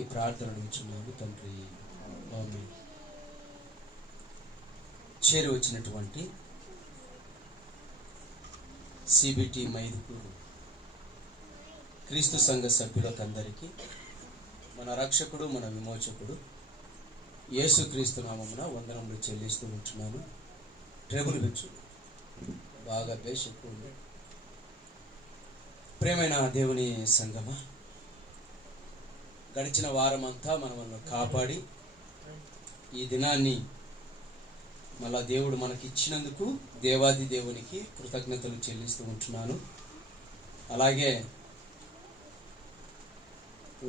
ఈ ప్రార్థన ఇచ్చున్నాము తండ్రి. ఆమేన్. చేరి వచ్చినటువంటి సిబిటి మైదుకూరు క్రీస్తు సంఘ సభ్యులకందరికీ మన రక్షకుడు మన విమోచకుడు యేసుక్రీస్తు నామమున వందనములు చెల్లిస్తూ ఉంటున్నాను. ట్రెబుల్ విచ్చు బాగా బేస్ ఎక్కువ ఉంది. ప్రేమైన దేవుని సంగమా, గడిచిన వారమంతా మనల్ని కాపాడి ఈ దినాన్ని మళ్ళా దేవుడు మనకి ఇచ్చినందుకు దేవాది దేవునికి కృతజ్ఞతలు చెల్లిస్తూ ఉంటున్నాను. అలాగే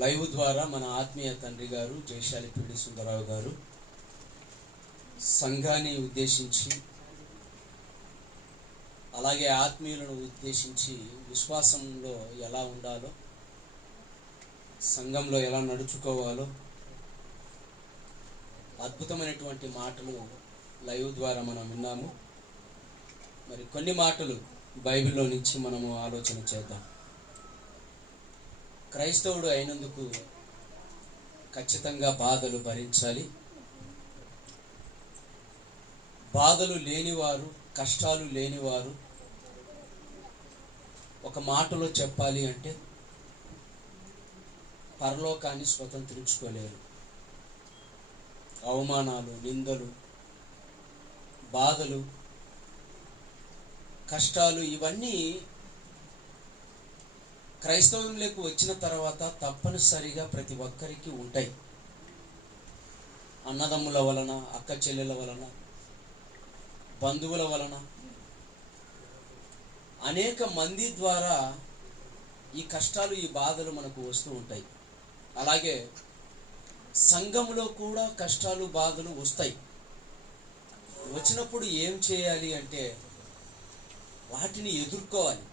లైవ్ ద్వారా మన ఆత్మీయ తండ్రి గారు జయశాలి పీడి సుందరరావు గారు సంఘాన్ని ఉద్దేశించి, అలాగే ఆత్మీయులను ఉద్దేశించి విశ్వాసంలో ఎలా ఉండాలో, సంఘంలో ఎలా నడుచుకోవాలో అద్భుతమైనటువంటి మాటలు లైవ్ ద్వారా మనం విన్నాము. మరి కొన్ని మాటలు బైబిల్లో నుంచి మనము ఆలోచన చేద్దాం. క్రైస్తవుడు అయినందుకు ఖచ్చితంగా బాధలు భరించాలి. బాధలు లేనివారు, కష్టాలు లేనివారు ఒక మాటలో చెప్పాలి అంటే పరలోకాన్ని స్వతంత్రించుకోలేరు. అవమానాలు, నిందలు, బాధలు, కష్టాలు ఇవన్నీ క్రైస్తవంలోకి వచ్చిన తర్వాత తప్పనిసరిగా ప్రతి ఒక్కరికి ఉంటాయి. అన్నదమ్ముల వలన, అక్క చెల్లెల వలన, బంధువుల వలన, అనేక మంది ద్వారా ఈ కష్టాలు, ఈ బాధలు మనకు వస్తూ ఉంటాయి. అలాగే సంఘంలో కూడా కష్టాలు, బాధలు వస్తాయి. వచ్చినప్పుడు ఏం చేయాలి అంటే వాటిని ఎదుర్కోవాలి,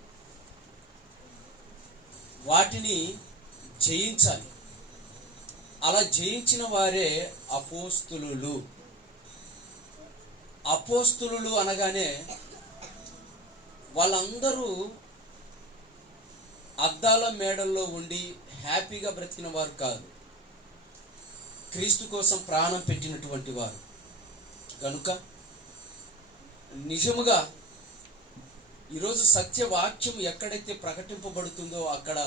వాటిని జయించాలి. అలా జయించిన వారే అపోస్తులులు. అపోస్తులులు అనగానే వాళ్ళందరూ అద్దాల మేడల్లో ఉండి హ్యాపీగా బ్రతికిన వారు కాదు, క్రీస్తు కోసం ప్రాణం పెట్టినటువంటి వారు. కనుక నిజముగా ఈరోజు సత్యవాక్యం ఎక్కడైతే ప్రకటింపబడుతుందో అక్కడ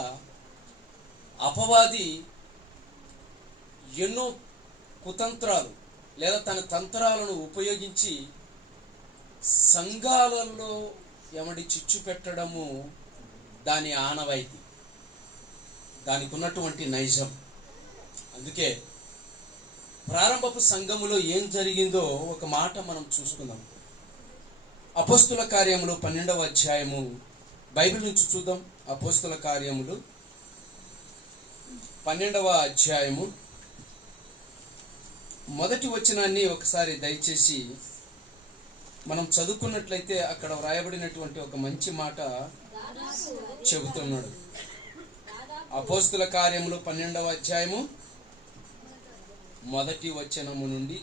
అపవాది ఎన్నో కుతంత్రాలు లేదా తన తంత్రాలను ఉపయోగించి సంఘాలలో ఎమడి చిచ్చు పెట్టడము దాని ఆనవాయితీ, దానికి ఉన్నటువంటి నైజం. అందుకే ప్రారంభపు సంఘములో ఏం జరిగిందో ఒక మాట మనం చూసుకుందాం. అపోస్తుల కార్యములు 12వ అధ్యాయము బైబిల్ నుంచి చూద్దాం. అపోస్తుల కార్యములు 12వ అధ్యాయము మొదటి వచనాన్ని ఒకసారి దయచేసి మనం చదువుకున్నట్లయితే అక్కడ వ్రాయబడినటువంటి ఒక మంచి మాట చెబుతున్నాడు. అపోస్తుల కార్యములు 12వ అధ్యాయము మొదటి వచనము నుండి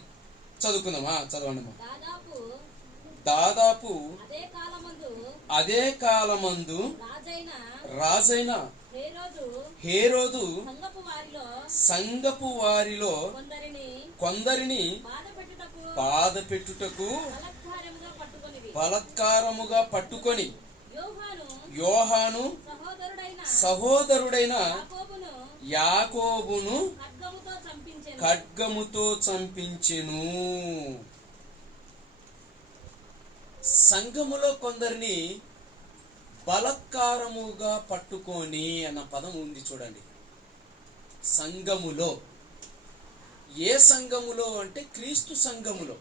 చదువుకుందామా? చదవండి. దాదాపు అదే కాలమందు రాజైన హేరోదు సంఘపు వారిలో కొందరిని బాధ పెట్టుటకు బలాత్కారముగా పట్టుకొని యోహాను సహోదరుడైన యాకోబును ఖడ్గముతో చంపించెను. సంఘములో కొందరిని బలాత్కారముగా పట్టుకొని అన్న పదం ఉంది చూడండి. సంఘములో, ఏ సంఘములో అంటే క్రీస్తు సంఘములో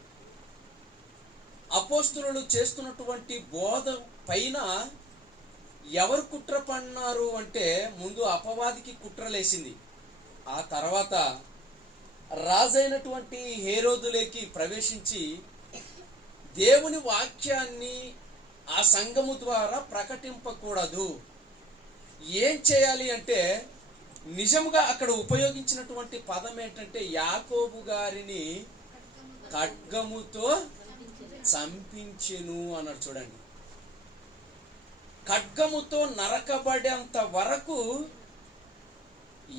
అపోస్తులు చేస్తున్నటువంటి బోధ పైన ఎవరు కుట్ర పన్నారు అంటే ముందు అపవాదికి కుట్రలేసింది. ఆ తర్వాత రాజైనటువంటి హేరోదులోకి ప్రవేశించి దేవుని వాక్యాన్ని ఆ సంఘము ద్వారా ప్రకటింపకూడదు. ఏం చేయాలి అంటే నిజముగా అక్కడ ఉపయోగించినటువంటి పదం ఏంటంటే యాకోబు గారిని ఖడ్గముతో చంపించెను అన్నాడు. చూడండి, ఖడ్గముతో నరకబడేంత వరకు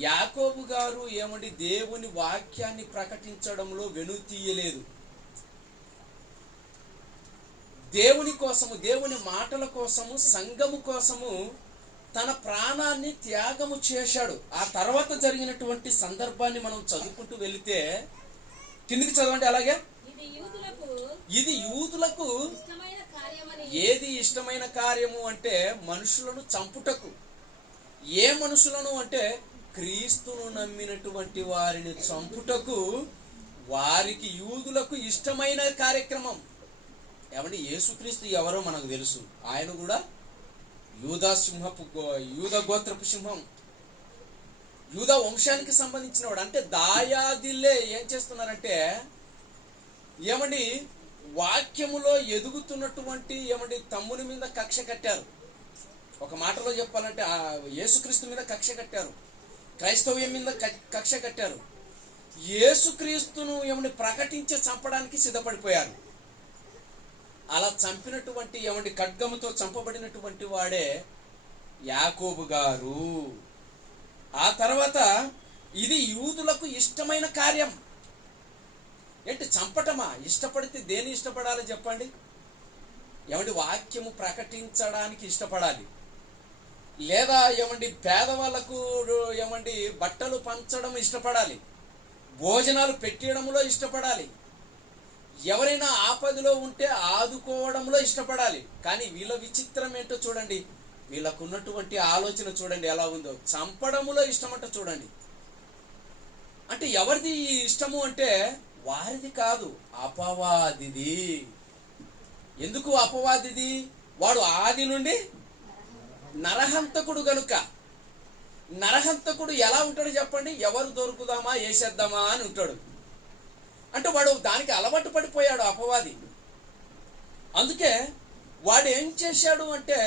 యాకోబు గారు ఏమండి దేవుని వాక్యాన్ని ప్రకటించడంలో వెనుతీయలేదు. దేవుని కోసము, దేవుని మాటల కోసము, సంఘము కోసము తన ప్రాణాన్ని త్యాగము చేశాడు. ఆ తర్వాత జరిగినటువంటి సందర్భాన్ని మనం చదువుకుంటూ వెళితే, కిందికి చదవండి అలాగే. ఇది యూదులకు ఏది ఇష్టమైన కార్యము అంటే మనుషులను చంపుటకు. ఏ మనుషులను అంటే క్రీస్తును నమ్మినటువంటి వారిని చంపుటకు వారికి యూదులకు ఇష్టమైన కార్యక్రమం. ఏమంటే యేసుక్రీస్తు ఎవరో మనకు తెలుసు. ఆయన కూడా యూద గోత్రపు సింహం, యూద వంశానికి సంబంధించిన వాడు. అంటే దాయాదిల్లే ఏం చేస్తున్నారంటే ఏమండి వాక్యములో ఎదుగుతున్నటువంటి ఏమండి తమ్ముని మీద కక్ష కట్టారు. ఒక మాటలో చెప్పాలంటే యేసుక్రీస్తు మీద కక్ష కట్టారు, క్రైస్తవ్యం మీద కక్ష కట్టారు. యేసుక్రీస్తును ఏమండి ప్రకటించి చంపడానికి సిద్ధపడిపోయారు. అలా చంపినటువంటి ఏమండి ఖడ్గముతో చంపబడినటువంటి వాడే యాకోబు గారు. ఆ తర్వాత ఇది యూదులకు ఇష్టమైన కార్యం. ఏంటి చంపటమా? ఇష్టపడితే దేని ఇష్టపడాలి చెప్పండి? ఏమండి వాక్యము ప్రకటించడానికి ఇష్టపడాలి, లేదా ఏమండి పేదవాళ్ళకు ఏమండి బట్టలు పంచడం ఇష్టపడాలి, భోజనాలు పెట్టడంలో ఇష్టపడాలి, ఎవరైనా ఆపదలో ఉంటే ఆదుకోవడంలో ఇష్టపడాలి. కానీ వీళ్ళ విచిత్రం ఏంటో చూడండి, వీళ్ళకున్నటువంటి ఆలోచన చూడండి ఎలా ఉందో. చంపడములో ఇష్టమంట చూడండి. అంటే ఎవరిది ఇష్టము అంటే వారిది కాదు, అపవాదిది. ఎందుకు అపవాదిది? వాడు ఆది నుండి నరహంతకుడు గనుక. నరహంతకుడు ఎలా ఉంటాడు చెప్పండి? ఎవరు దొరుకుదామా వేసేద్దామా అని ఉంటాడు. అంటే వాడు దానికి అలవాటు పడిపోయాడు అపవాది. అందుకే వాడు ఏం చేశాడు అంటే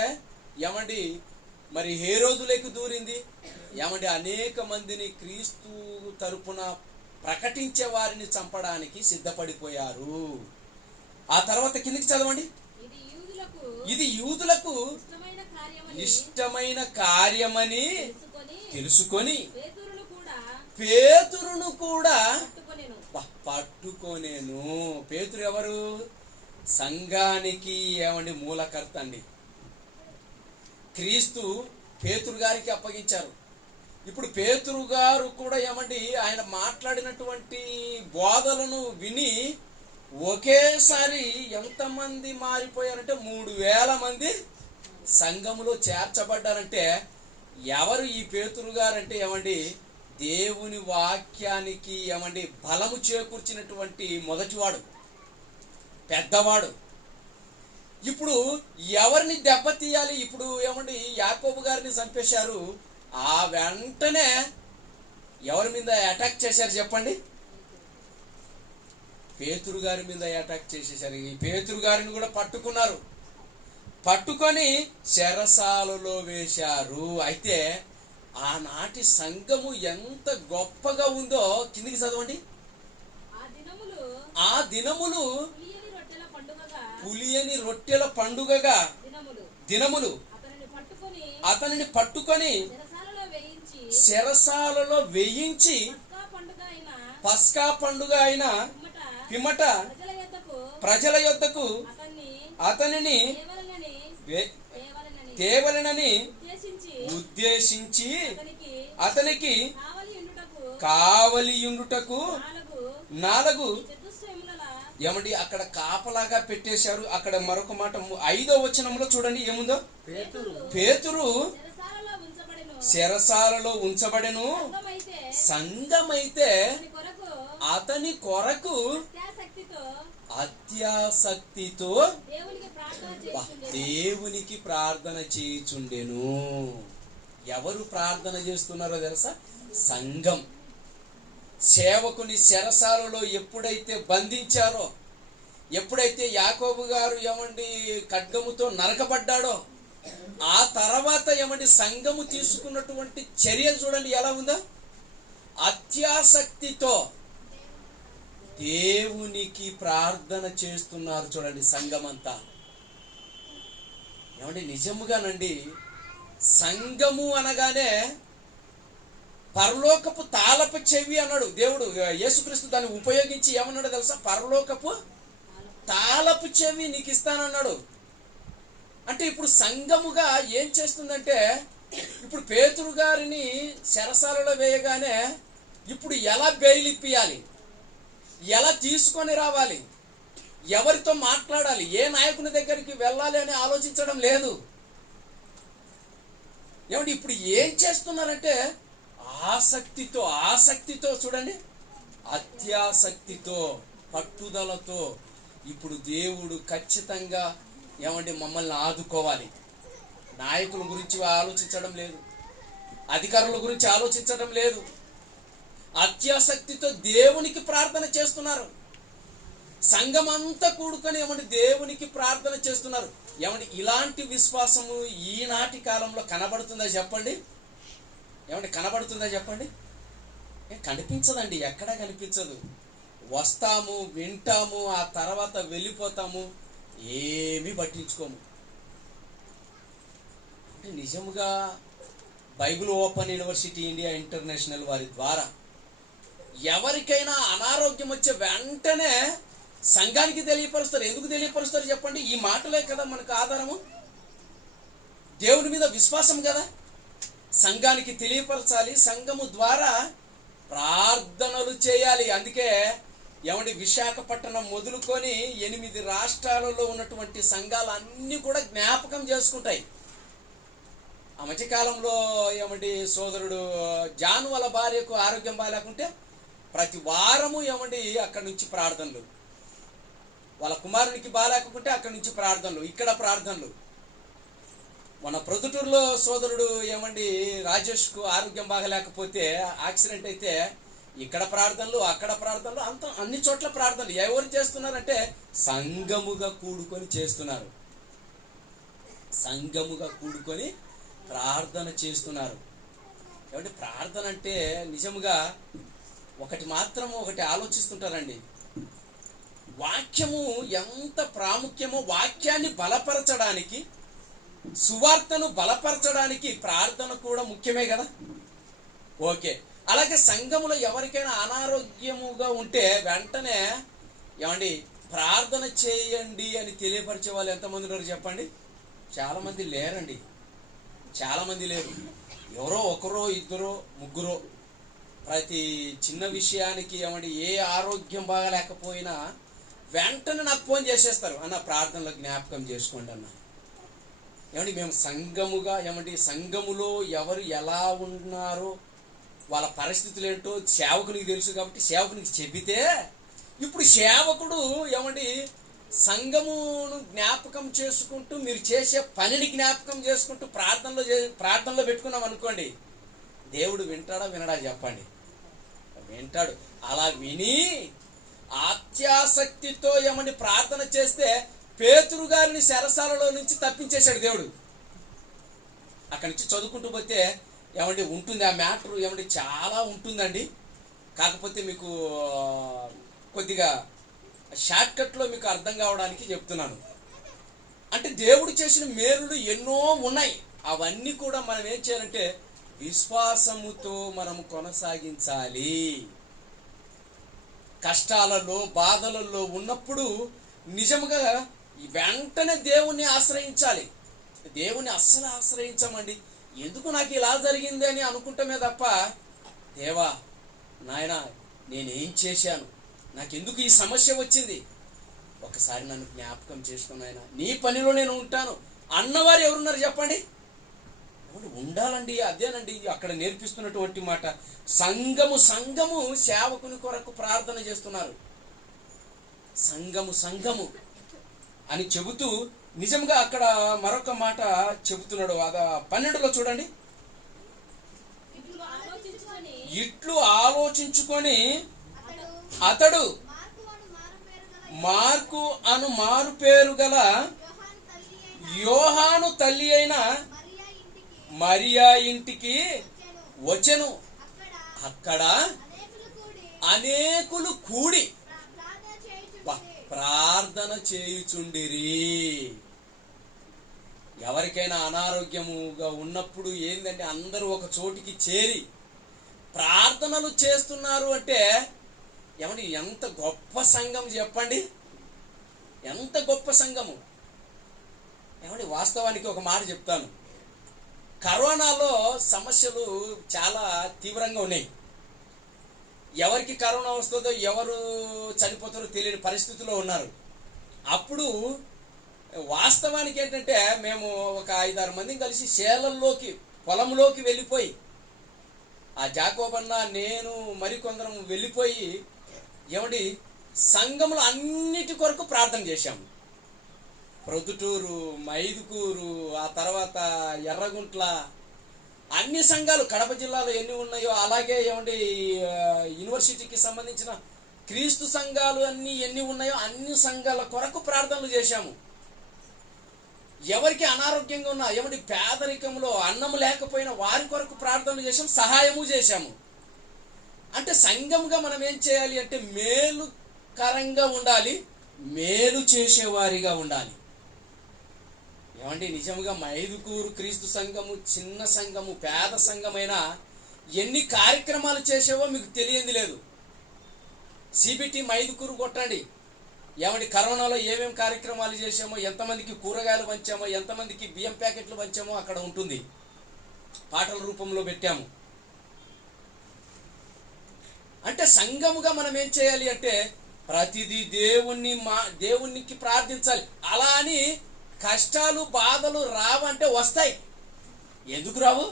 ఏమండి మరి హేరోదులకు దూరింది. ఏమండి అనేక మందిని క్రీస్తు తరపున ప్రకటించే వారిని చంపడానికి సిద్ధపడిపోయారు. ఆ తర్వాత కిందికి చదవండి. ఇది యూదులకు ఇష్టమైన కార్యమని తెలుసుకొని పేతురును కూడా పట్టుకొనేను. పేతురు ఎవరు? సంఘానికి ఏమండి మూలకర్త అండి. క్రీస్తు పేతురు గారికి అప్పగించారు. ఇప్పుడు పేతురు గారు కూడా ఏమండి ఆయన మాట్లాడినటువంటి బోధలను విని ఒకేసారి ఎంతమంది మారిపోయారంటే 3000 మంది సంఘములో చేర్చబడ్డారంటే ఎవరు ఈ పేతురు గారు అంటే ఏమండి దేవుని వాక్యానికి ఏమండి బలము చేకూర్చినటువంటి మొదటివాడు, పెద్దవాడు. ఇప్పుడు ఎవరిని దెబ్బతీయాలి? ఇప్పుడు ఏమండి యాకోబు గారిని చంపేశారు. ఆ వెంటనే ఎవరి మీద అటాక్ చేశారు చెప్పండి? పేతురు గారి మీద అటాక్ చేసేసారు. ఈ పేతురు గారిని కూడా పట్టుకున్నారు, పట్టుకొని చెరసాలలో వేశారు. అయితే ఆనాటి సంఘము ఎంత గొప్పగా ఉందో కిందికి చదవండి. ఆ దినములు పులియని రొట్టెల పండుగగా దినములు అతనిని పట్టుకొని చెరసాలలో వేయించి పస్కా పండుగ అయిన పిమ్మట ప్రజల యొద్దకు అతనిని తేవలనని ఉద్దేశించి అతనికి కావలియుండుటకు 4 ఏమండి అక్కడ కాపలాగా పెట్టేశారు. అక్కడ మరొక మాట 5వ వచనంలో చూడండి ఏముందో. పేతురు చెరసాలలో ఉంచబడెను. సంఘమైతే అతని కొరకు అత్యాసక్తితో దేవునికి ప్రార్థన చేయుచుండెను. ఎవరు ప్రార్థన చేస్తున్నారో తెలుసా? సంఘం. సేవకుని చెరసాలలో ఎప్పుడైతే బంధించారో, ఎప్పుడైతే యాకోబు గారు ఏమండి ఖడ్గముతో నరకబడ్డాడో, ఆ తర్వాత ఏమండి సంఘము తీసుకున్నటువంటి చర్య చూడండి ఎలా ఉందో. అత్యాసక్తితో దేవునికి ప్రార్థన చేస్తున్నారు చూడండి సంఘమంతా. ఏమండి నిజముగానండి సంఘము అనగానే పరలోకపు తాళపు చెవి అన్నాడు దేవుడు. యేసుక్రీస్తు దాన్ని ఉపయోగించి ఏమన్నాడు తెలుసా? పరలోకపు తాళపు చెవి నీకు ఇస్తానన్నాడు. అంటే ఇప్పుడు సంఘముగా ఏం చేస్తుందంటే, ఇప్పుడు పేతురు గారిని చెరసాలలో వేయగానే ఇప్పుడు ఎలా బెయిల్ ఇప్పియాలి, ఎలా తీసుకొని రావాలి, ఎవరితో మాట్లాడాలి, ఏ నాయకుని దగ్గరికి వెళ్ళాలి అని ఆలోచించడం లేదు. ఏమంటే ఇప్పుడు ఏం చేస్తున్నారంటే ఆసక్తితో చూడండి, అత్యాసక్తితో, పట్టుదలతో ఇప్పుడు దేవుడు ఖచ్చితంగా ఏమంటే మమ్మల్ని ఆదుకోవాలి. నాయకుల గురించి ఆలోచించడం లేదు, అధికారుల గురించి ఆలోచించడం లేదు. అత్యాసక్తితో దేవునికి ప్రార్థన చేస్తున్నారు. సంఘం అంతా కూడుకొని ఏమంటే దేవునికి ప్రార్థన చేస్తున్నారు. ఏమంటే ఇలాంటి విశ్వాసము ఈనాటి కాలంలో కనబడుతుందా చెప్పండి? ఏమంటే కనబడుతుందా చెప్పండి? కనిపించదండి, ఎక్కడా కనిపించదు. వస్తాము, వింటాము, ఆ తర్వాత వెళ్ళిపోతాము, ఏమీ పట్టించుకోము. అంటే నిజముగా Bible open university India international వారి ద్వారా ఎవరికైనా అనారోగ్యం వచ్చే వెంటనే సంఘానికి తెలియపరుస్తారు. ఎందుకు తెలియపరుస్తారు చెప్పండి? ఈ మాటలే కదా మనకు ఆధారము, దేవుని మీద విశ్వాసం కదా. సంఘానికి తెలియపరచాలి, సంఘము ద్వారా ప్రార్థనలు చేయాలి. అందుకే ఏమండి విశాఖపట్నం మొదలుకొని 8 రాష్ట్రాలలో ఉన్నటువంటి సంఘాలు అన్నీ కూడా జ్ఞాపకం చేసుకుంటాయి. ఆ మధ్యకాలంలో ఏమండి సోదరుడు జాను వాళ్ళ భార్యకు ఆరోగ్యం బాగాలేకుంటే ప్రతి వారము ఏమండి అక్కడి నుంచి ప్రార్థనలు, వాళ్ళ కుమారునికి బాగాలేకుంటే అక్కడి నుంచి ప్రార్థనలు, ఇక్కడ ప్రార్థనలు. మన ప్రొద్దుటూరులో సోదరుడు ఏమండి రాజేష్కు ఆరోగ్యం బాగలేకపోతే, యాక్సిడెంట్ అయితే ఇక్కడ ప్రార్థనలు, అక్కడ ప్రార్థనలు, అంత అన్ని చోట్ల ప్రార్థనలు. ఎవరు చేస్తున్నారంటే సంఘముగా కూడుకొని చేస్తున్నారు. సంఘముగా కూడుకొని ప్రార్థన చేస్తున్నారు. కాబట్టి ప్రార్థన అంటే నిజముగా ఒకటి ఆలోచిస్తుంటారండి. వాక్యము ఎంత ప్రాముఖ్యమో, వాక్యాన్ని బలపరచడానికి, సువార్తను బలపరచడానికి ప్రార్థన కూడా ముఖ్యమే కదా. ఓకే, అలాగే సంఘములో ఎవరికైనా అనారోగ్యముగా ఉంటే వెంటనే ఏమండి ప్రార్థన చేయండి అని తెలియపరిచే వాళ్ళు ఎంతమంది ఉన్నారు చెప్పండి? చాలామంది లేరండి, చాలామంది లేరు. ఎవరో ఒకరో, ఇద్దరో, ముగ్గురో ప్రతి చిన్న విషయానికి ఏమండి ఏ ఆరోగ్యం బాగాలేకపోయినా వెంటనే నాకు ఫోన్ చేసేస్తారు, అన్న ప్రార్థనలో జ్ఞాపకం చేసుకోండి అన్న. ఏమండి మేము సంఘముగా ఏమండి సంఘములో ఎవరు ఎలా ఉన్నారో వాళ్ళ పరిస్థితులు ఏంటో సేవకునికి తెలుసు కాబట్టి సేవకునికి చెబితే ఇప్పుడు సేవకుడు ఏమండి సంఘమును జ్ఞాపకం చేసుకుంటూ, మీరు చేసే పనిని జ్ఞాపకం చేసుకుంటూ ప్రార్థనలో పెట్టుకున్నాం అనుకోండి, దేవుడు వింటాడా వినడా చెప్పండి? వింటాడు. అలా విని అత్యాసక్తితో ఏమండి ప్రార్థన చేస్తే పేతురు గారిని చెరసాలలో నుంచి తప్పించేశాడు దేవుడు. అక్కడి నుంచి చదువుకుంటూ పోతే ఏమండి ఉంటుంది ఆ మ్యాటర్, ఏమండి చాలా ఉంటుందండి. కాకపోతే మీకు కొద్దిగా షార్ట్కట్లో మీకు అర్థం కావడానికి చెప్తున్నాను. అంటే దేవుడు చేసిన మేలులు ఎన్నో ఉన్నాయి. అవన్నీ కూడా మనం ఏం చేయాలంటే విశ్వాసముతో మనం కొనసాగించాలి. కష్టాలలో, బాధలలో ఉన్నప్పుడు నిజముగా వెంటనే దేవుణ్ణి ఆశ్రయించాలి. దేవుని అస్సలు ఆశ్రయించమండి. ఎందుకు నాకు ఇలా జరిగింది అని అనుకుంటామే తప్ప, దేవా నాయన నేనేం చేశాను, నాకెందుకు ఈ సమస్య వచ్చింది, ఒకసారి నన్ను జ్ఞాపకం చేసుకుని ఆయన నీ పనిలో నేను ఉంటాను అన్నవారు ఎవరున్నారు చెప్పండి? ఉండాలండి. అదేనండి అక్కడ నేర్పిస్తున్నటువంటి మాట. సంఘము సేవకుని కొరకు ప్రార్థన చేస్తున్నారు. సంఘము అని చెబుతూ నిజంగా అక్కడ మరొక మాట చెబుతున్నాడు. 12లో చూడండి, ఇట్లు ఆలోచించుకొని అతడు మార్కు అను మారు పేరు గల యోహాను తల్లి అయిన మరియా ఇంటికి వచ్చెను. అక్కడ అనేకులు కూడి ప్రార్థన చేయుచుండిరి. ఎవరికైనా అనారోగ్యముగా ఉన్నప్పుడు ఏంటంటే అందరూ ఒక చోటికి చేరి ప్రార్థనలు చేస్తున్నారు అంటే ఏమండి ఎంత గొప్ప సంఘం చెప్పండి, ఎంత గొప్ప సంఘము. ఏమండి వాస్తవానికి ఒక మాట చెప్తాను, కరోనాలో సమస్యలు చాలా తీవ్రంగా ఉన్నాయి. ఎవరికి కరోనా వస్తుందో ఎవరు చనిపోతారో తెలియని పరిస్థితిలో ఉన్నారు. అప్పుడు వాస్తవానికి ఏంటంటే మేము ఒక 5-6 మందిని కలిసి చేలల్లోకి పొలంలోకి వెళ్ళిపోయి ఆ జాకోబన్న నేను మరికొందరం వెళ్ళిపోయి ఏమండి సంఘములు అన్నిటి కొరకు ప్రార్థన చేశాము. ప్రొద్దుటూరు, మైదుకూరు, ఆ తర్వాత ఎర్రగుంట్ల, అన్ని సంఘాలు కడప జిల్లాలో ఎన్ని ఉన్నాయో అలాగే ఏమండి యూనివర్సిటీకి సంబంధించిన క్రీస్తు సంఘాలు అన్ని ఎన్ని ఉన్నాయో అన్ని సంఘాల కొరకు ప్రార్థనలు చేశాము. ఎవరికి అనారోగ్యంగా ఉన్నా ఏమండి పేదరికంలో అన్నము లేకపోయినా వారి కొరకు ప్రార్థనలు చేశాము, సహాయము చేశాము. అంటే సంఘంగా మనం ఏం చేయాలి అంటే మేలుకరంగా ఉండాలి, మేలు చేసేవారిగా ఉండాలి. ఏమండి నిజంగా మైదుకూరు క్రీస్తు సంఘము చిన్న సంఘము, పేద సంఘమైనా ఎన్ని కార్యక్రమాలు చేసావో మీకు తెలియంది లేదు. సిబిటి మైదుకూరు కొట్టండి, ఏమండి కరోనాలో ఏమేమి కార్యక్రమాలు చేసామో, ఎంతమందికి కూరగాయలు పంచామో, ఎంతమందికి బియ్యం ప్యాకెట్లు పంచామో అక్కడ ఉంటుంది, పాటల రూపంలో పెట్టాము. అంటే సంఘముగా మనం ఏం చేయాలి అంటే ప్రతిదీ దేవునికి ప్రార్థించాలి. అలా అని కష్టాలు బాధలు రావంటే వస్తాయి. ఎందుకు రావు?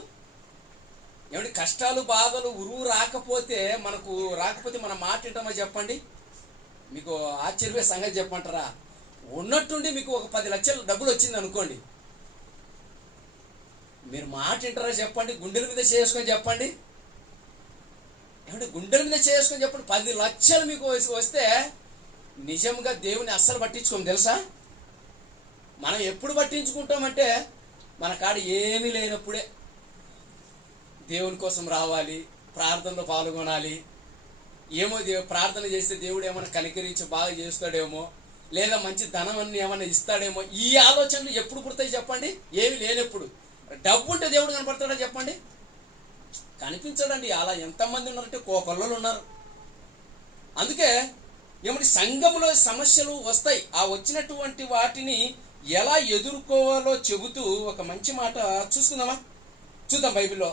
ఏమంటే కష్టాలు బాధలు ఉరువు రాకపోతే మనం మాట వింటామో చెప్పండి? మీకు ఆశ్చర్య సంగతి చెప్పమంటారా? ఉన్నట్టుండి మీకు ఒక 10 లక్షలు డబ్బులు వచ్చింది అనుకోండి, మీరు మాట వింటారా చెప్పండి? గుండెల మీద చేసుకొని చెప్పండి. ఏమంటే గుండెల మీద చేసుకొని చెప్పండి. 10 లక్షలు మీకు వస్తే నిజంగా దేవుని అస్సలు పట్టించుకోము తెలుసా? మనం ఎప్పుడు పట్టించుకుంటామంటే మన కాడ ఏమీ లేనప్పుడే దేవుని కోసం రావాలి, ప్రార్థనలో పాల్గొనాలి. ఏమో ప్రార్థన చేస్తే దేవుడు ఏమైనా కనికరించి బాగా చేస్తాడేమో, లేదా మంచి ధనం అన్ని ఏమైనా ఇస్తాడేమో, ఈ ఆలోచనలు ఎప్పుడు పుడతాయి చెప్పండి? ఏమి లేనప్పుడు. డబ్బు ఉంటే దేవుడు కనపడతాడా చెప్పండి? కనిపించడండి. అలా ఎంతమంది ఉన్నారంటే కోకొల్లలు ఉన్నారు. అందుకే ఏమంటే సంఘములో సమస్యలు వస్తాయి. ఆ వచ్చినటువంటి వాటిని ఎలా ఎదుర్కోవాలో చెబుతూ ఒక మంచి మాట చూద్దాం బైబిల్లో.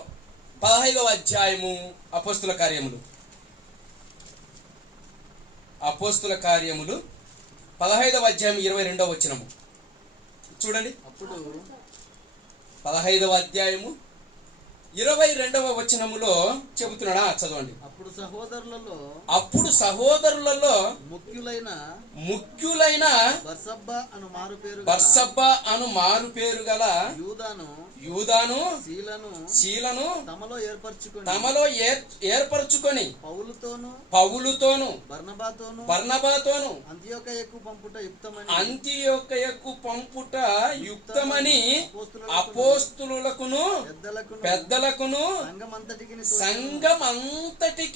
15వ అధ్యాయము అపోస్తుల కార్యములు 15వ అధ్యాయం 22వ వచనము చూడండి. అప్పుడు 15వ అధ్యాయము 22వ వచనములో చెబుతున్నాడా? చదవండి. అప్పుడు సహోదరులలో ముఖ్యులైన బర్సబ్బా అను మారు పేరు గల యూదాను శీలను తమలో ఏర్పరచుకొని పౌలుతోను బర్నబాతోను అంతియొకయకు పంపుట యుక్తమని అపోస్తులులకును పెద్దలకును సంఘమంతటికి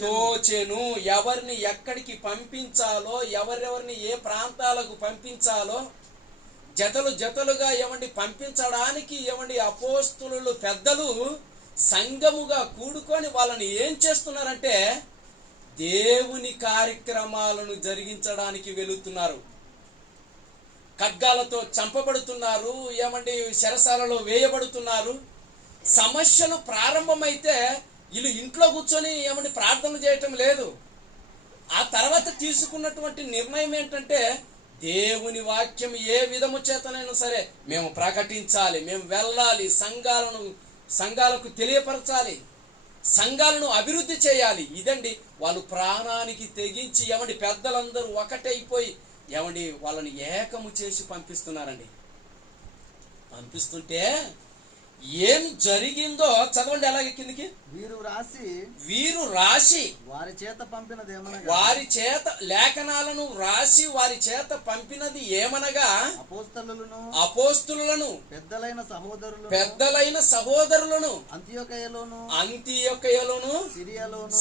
తోచెను. ఎవరిని ఎక్కడికి పంపించాలో, ఎవరెవరిని ఏ ప్రాంతాలకు పంపించాలో జతలుగా ఏమండి పంపించడానికి ఏమండి అపోస్తులు పెద్దలు సంఘముగా కూడుకొని వాళ్ళని ఏం చేస్తున్నారంటే దేవుని కార్యక్రమాలను జరిగించడానికి వెళుతున్నారు. ఖడ్గాలతో చంపబడుతున్నారు, ఏమండి చెరసాలలో వేయబడుతున్నారు. సమస్యలు ప్రారంభమైతే వీళ్ళు ఇంట్లో కూర్చొని ఏమండి ప్రార్థనలు చేయటం లేదు. ఆ తర్వాత తీసుకున్నటువంటి నిర్ణయం ఏంటంటే దేవుని వాక్యం ఏ విధము చేతనైనా సరే మేము ప్రకటించాలి, మేము వెళ్ళాలి, సంఘాలకు తెలియపరచాలి, సంఘాలను అభివృద్ధి చేయాలి. ఇదండి వాళ్ళు ప్రాణానికి తెగించి ఏమండి పెద్దలందరూ ఒకటైపోయి ఏమండి వాళ్ళని ఏకము చేసి పంపిస్తున్నారండి. పంపిస్తుంటే ఏం జరిగిందో చదవండి. అలాగే కిందికి వీరు రాసి వారి చేత పంపినది ఏమనగా, వారి చేత లేఖనాలను వ్రాసి వారి చేత పంపినది ఏమనగా, అపోస్తలులను పెద్దలైన సహోదరులను అంతియొకయలోను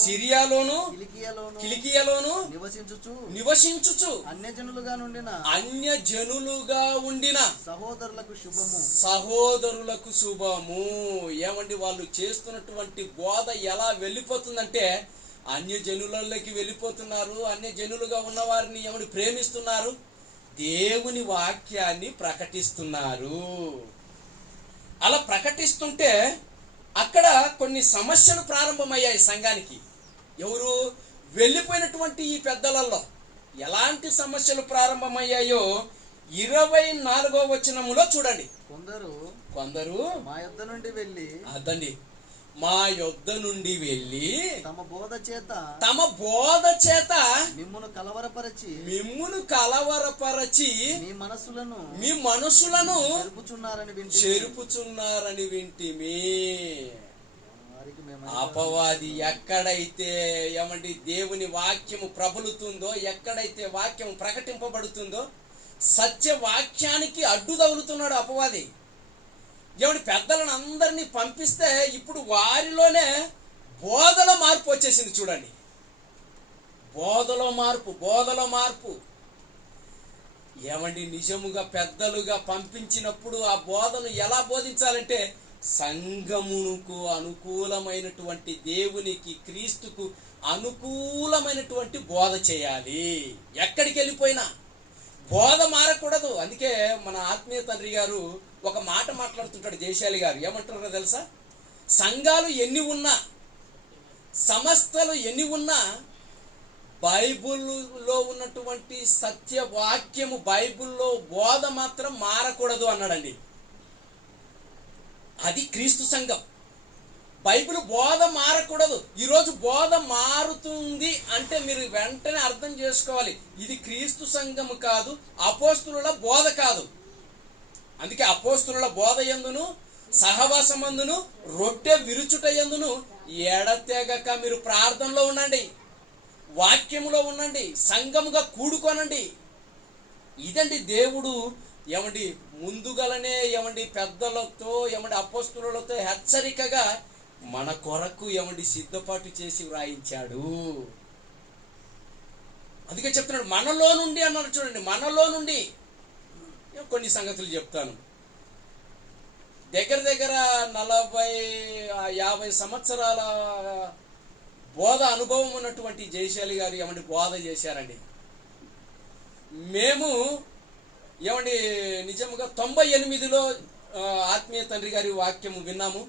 సిరియాలోను కిలికియలోను నివసించుచు అన్యజనులుగా ఉండిన సహోదరులకు శుభము. ఏమండి, వాళ్ళు చేస్తున్నటువంటి బోధ ఎలా వెళ్ళిపోతుందంటే అన్య జనులలోకి వెళ్ళిపోతున్నారు. అన్య జనులుగా ఉన్న వారిని ఏమని ప్రేమిస్తున్నారు, దేవుని వాక్యాన్ని ప్రకటిస్తున్నారు. అలా ప్రకటిస్తుంటే అక్కడ కొన్ని సమస్యలు ప్రారంభమయ్యాయి సంఘానికి. ఎవరు వెళ్ళిపోయినటువంటి ఈ పెద్దలలో ఎలాంటి సమస్యలు ప్రారంభమయ్యాయో 24వ వచనములో చూడండి. కొందరు మా యొద్ద నుండి వెళ్ళి అదండి మా యొద్ద నుండి వెళ్ళి తమ బోధ చేత మిమ్మును కలవరపరచి మీ మనసులను చెరుపుచున్నారని వింటిమి. అపవాది ఎక్కడైతే ఏమండి దేవుని వాక్యము ప్రబలుతుందో, ఎక్కడైతే వాక్యము ప్రకటింపబడుతుందో సత్య వాక్యానికి అడ్డు తగులుతున్నాడు అపవాది. ఏమిటి, పెద్దలను అందరినీ పంపిస్తే ఇప్పుడు వారిలోనే బోధలో మార్పు వచ్చేసింది. చూడండి, బోధలో మార్పు. ఏమండి, నిజముగా పెద్దలుగా పంపించినప్పుడు ఆ బోధను ఎలా బోధించాలంటే సంఘమునకు అనుకూలమైనటువంటి, దేవునికి క్రీస్తుకు అనుకూలమైనటువంటి బోధ చేయాలి. ఎక్కడికి వెళ్ళిపోయినా బోధ మారకూడదు. అందుకే మన ఆత్మీయ తండ్రి గారు ఒక మాట మాట్లాడుతుంటాడు, జయశాలి గారు. ఏమంటున్నారో తెలుసా, సంఘాలు ఎన్ని ఉన్నా, సంస్థలు ఎన్ని ఉన్నా, బైబిల్లో ఉన్నటువంటి సత్యవాక్యము, బైబిల్లో బోధ మాత్రం మారకూడదు అన్నాడండి. అది క్రీస్తు సంఘం. బైబిల్ బోధ మారకూడదు. ఈరోజు బోధ మారుతుంది అంటే మీరు వెంటనే అర్థం చేసుకోవాలి, ఇది క్రీస్తు సంఘము కాదు, అపోస్తుల బోధ కాదు. అందుకే అపోస్తుల బోధ యందును సహవాసమందును రొట్టె విరుచుట యందును ఎడతెగక మీరు ప్రార్థనలో ఉండండి, వాక్యములో ఉండండి, సంఘముగా కూడుకోనండి. ఇదండి దేవుడు ఏమండి ముందుగలనే ఏమండి పెద్దలతో ఏమండి అపోస్తులతో హెచ్చరికగా మన కొరకు ఏమండి సిద్ధపాటు చేసి వ్రాయించాడు. అందుకే చెప్తున్నాడు మనలో నుండి అన్నారు. చూడండి, మనలో నుండి కొన్ని సంగతులు చెప్తాను. దగ్గర 40-50 సంవత్సరాల బోధ అనుభవం ఉన్నటువంటి జయశాలి గారు ఏమండి బోధ చేశారండి. మేము ఏమండి నిజంగా 98లో ఆత్మీయ తండ్రి గారి వాక్యము విన్నాము.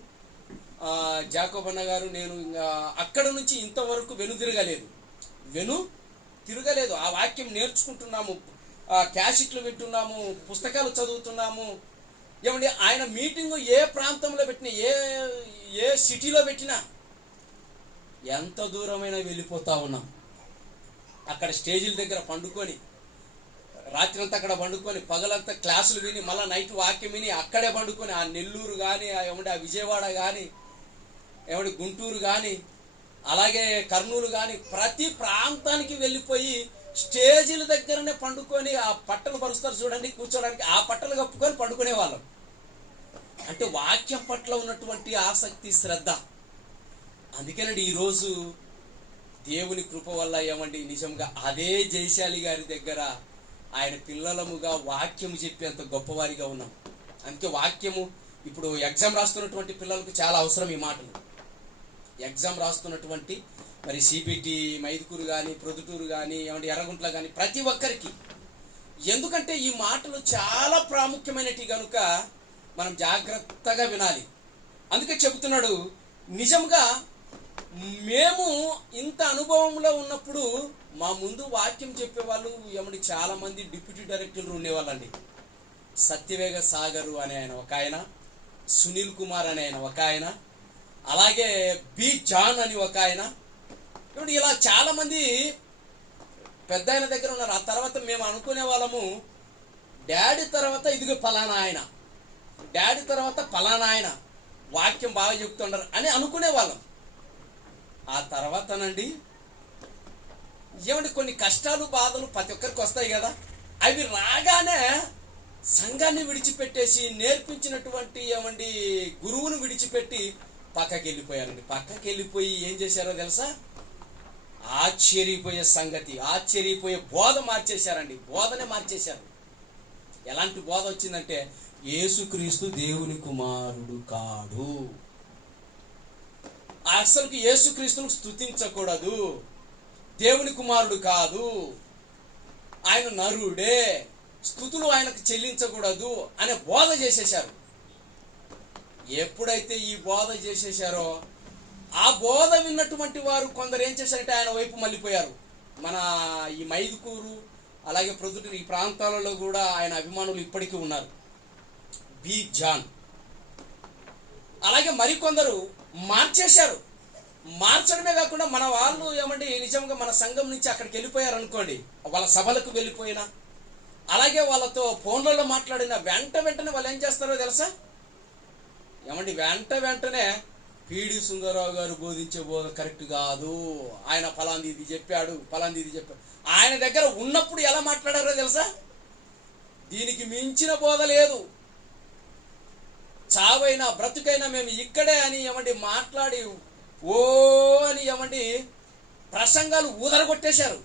జాకోబన్న గారు, నేను అక్కడ నుంచి ఇంతవరకు తిరగలేదు. ఆ వాక్యం నేర్చుకుంటున్నాము, క్యాసెట్లు వింటున్నాము, పుస్తకాలు చదువుతున్నాము. ఏమండి ఆయన మీటింగు ఏ ప్రాంతంలో పెట్టినా, ఏ సిటీలో పెట్టినా ఎంత దూరమైనా వెళ్ళిపోతా ఉన్నాం. అక్కడ స్టేజీల దగ్గర పండుకొని, రాత్రి అంతా అక్కడ పండుకొని, పగలంతా క్లాసులు విని, మళ్ళీ నైట్ వాక్యం విని అక్కడే పండుకొని, ఆ నెల్లూరు కానీ ఏమంటే ఆ విజయవాడ కానీ ఏమంటే గుంటూరు కానీ అలాగే కర్నూలు కానీ ప్రతి ప్రాంతానికి వెళ్ళిపోయి స్టేజీల దగ్గరనే పండుకొని, ఆ పట్టలు పరుస్తారు చూడండి కూర్చోడానికి, ఆ పట్టలు కప్పుకొని పండుకునే వాళ్ళం. అంటే వాక్యం పట్ల ఉన్నటువంటి ఆసక్తి, శ్రద్ధ. అందుకేనండి ఈరోజు దేవుని కృప వల్ల ఏమండి నిజంగా అదే జయశాలి గారి దగ్గర ఆయన పిల్లలముగా వాక్యము చెప్పేంత గొప్పవారిగా ఉన్నాం. అందుకే వాక్యము ఇప్పుడు ఎగ్జామ్ రాస్తున్నటువంటి పిల్లలకు చాలా అవసరం ఈ మాటలు. ఎగ్జామ్ రాస్తున్నటువంటి మరి సిబిటి మైదుకూరు కానీ, ప్రొద్దుటూరు కానీ, ఏమంటే ఎర్రగుంట్ల కానీ ప్రతి ఒక్కరికి, ఎందుకంటే ఈ మాటలు చాలా ప్రాముఖ్యమైనవి కనుక మనం జాగ్రత్తగా వినాలి. అందుకే చెబుతున్నాడు, నిజంగా మేము ఇంత అనుభవంలో ఉన్నప్పుడు మా ముందు వాక్యం చెప్పేవాళ్ళు ఏమంటే చాలా మంది డిప్యూటీ డైరెక్టర్లు ఉండేవాళ్ళండి. సత్యవేగ సాగరు అనే ఆయన ఒక ఆయన, సునీల్ కుమార్ అనే ఆయన ఒక ఆయన, అలాగే బి జాన్ అని ఒక ఆయన. ఇప్పుడు ఇలా చాలా మంది పెద్ద ఆయన దగ్గర ఉన్నారు. ఆ తర్వాత మేము అనుకునే వాళ్ళము, డాడీ తర్వాత ఇదిగో ఫలానా ఆయన, డాడీ తర్వాత ఫలానా ఆయన వాక్యం బాగా చెప్తుండారు అని అనుకునే వాళ్ళం. ఆ తర్వాతనండి ఏమండి కొన్ని కష్టాలు బాధలు ప్రతి ఒక్కరికి వస్తాయి కదా, అవి రాగానే సంఘాన్ని విడిచిపెట్టేసి నేర్పించినటువంటి ఏమండి గురువును విడిచిపెట్టి పక్కకి వెళ్ళిపోయారండి. పక్కకి వెళ్ళిపోయి ఏం చేశారో తెలుసా? ఆశ్చర్యపోయే సంగతి, ఆశ్చర్యపోయే బోధ మార్చేశారండి. బోధనే మార్చేశారు. ఎలాంటి బోధ వచ్చిందంటే యేసుక్రీస్తు దేవుని కుమారుడు కాడు, అసలుకి యేసుక్రీస్తును స్తుతించకూడదు, దేవుని కుమారుడు కాదు, ఆయన నరుడే, స్తుతులు ఆయనకు చెల్లించకూడదు అనే బోధ చేసేశారు. ఎప్పుడైతే ఈ బోధ చేసేశారో ఆ బోధ విన్నటువంటి వారు కొందరు ఏం చేశారంటే ఆయన వైపు మళ్ళీపోయారు. మన ఈ మైదుకూరు అలాగే ప్రొద్దుటూరు ఈ ప్రాంతాలలో కూడా ఆయన అభిమానులు ఇప్పటికీ ఉన్నారు. బి జాన్ అలాగే మరికొందరు మార్చేశారు. మార్చడమే కాకుండా మన వాళ్ళు ఏమంటే నిజంగా మన సంఘం నుంచి అక్కడికి వెళ్ళిపోయారు అనుకోండి, వాళ్ళ సభలకు వెళ్ళిపోయినా అలాగే వాళ్ళతో ఫోన్లలో మాట్లాడిన వెంటనే వాళ్ళు ఏం చేస్తారో తెలుసా? ఏమండి వెంటనే పిడి సుందరరావు గారు బోధించే బోధ కరెక్ట్ కాదు, ఆయన ఫలాంది ఇది చెప్పాడు, ఫలాంది ఇది చెప్పాడు. ఆయన దగ్గర ఉన్నప్పుడు ఎలా మాట్లాడారో తెలుసా? దీనికి మించిన బోధ లేదు, చావైనా బ్రతుకైనా మేము ఇక్కడే అని ఏమండి మాట్లాడి ఓ అని ఏమండి ప్రసంగాలు ఊదరగొట్టేశారు.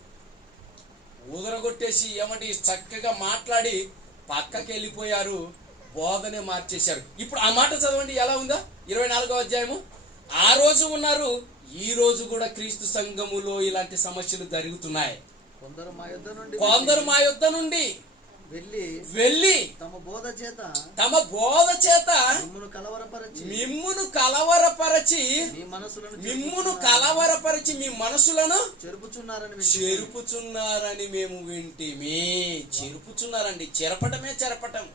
ఊదరగొట్టేసి ఏమండి చక్కగా మాట్లాడి పక్కకి వెళ్ళిపోయారు, బోధనే మార్చేశారు. ఇప్పుడు ఆ మాట చదవండి ఎలా ఉందా? 24వ అధ్యాయము. ఆ రోజు ఉన్నారు, ఈ రోజు కూడా క్రీస్తు సంఘములో ఇలాంటి సమస్యలు జరుగుతున్నాయి. కొందరు మా యొద్ద నుండి వెళ్ళి తమ బోధ చేత మిమ్మును కలవరపరచి మిమ్మును కలవరపరిచి మీ మనసులను చెరుపుచున్నారని మేము వింటిమి. చెరుపుచున్నారండి, చెరపటం.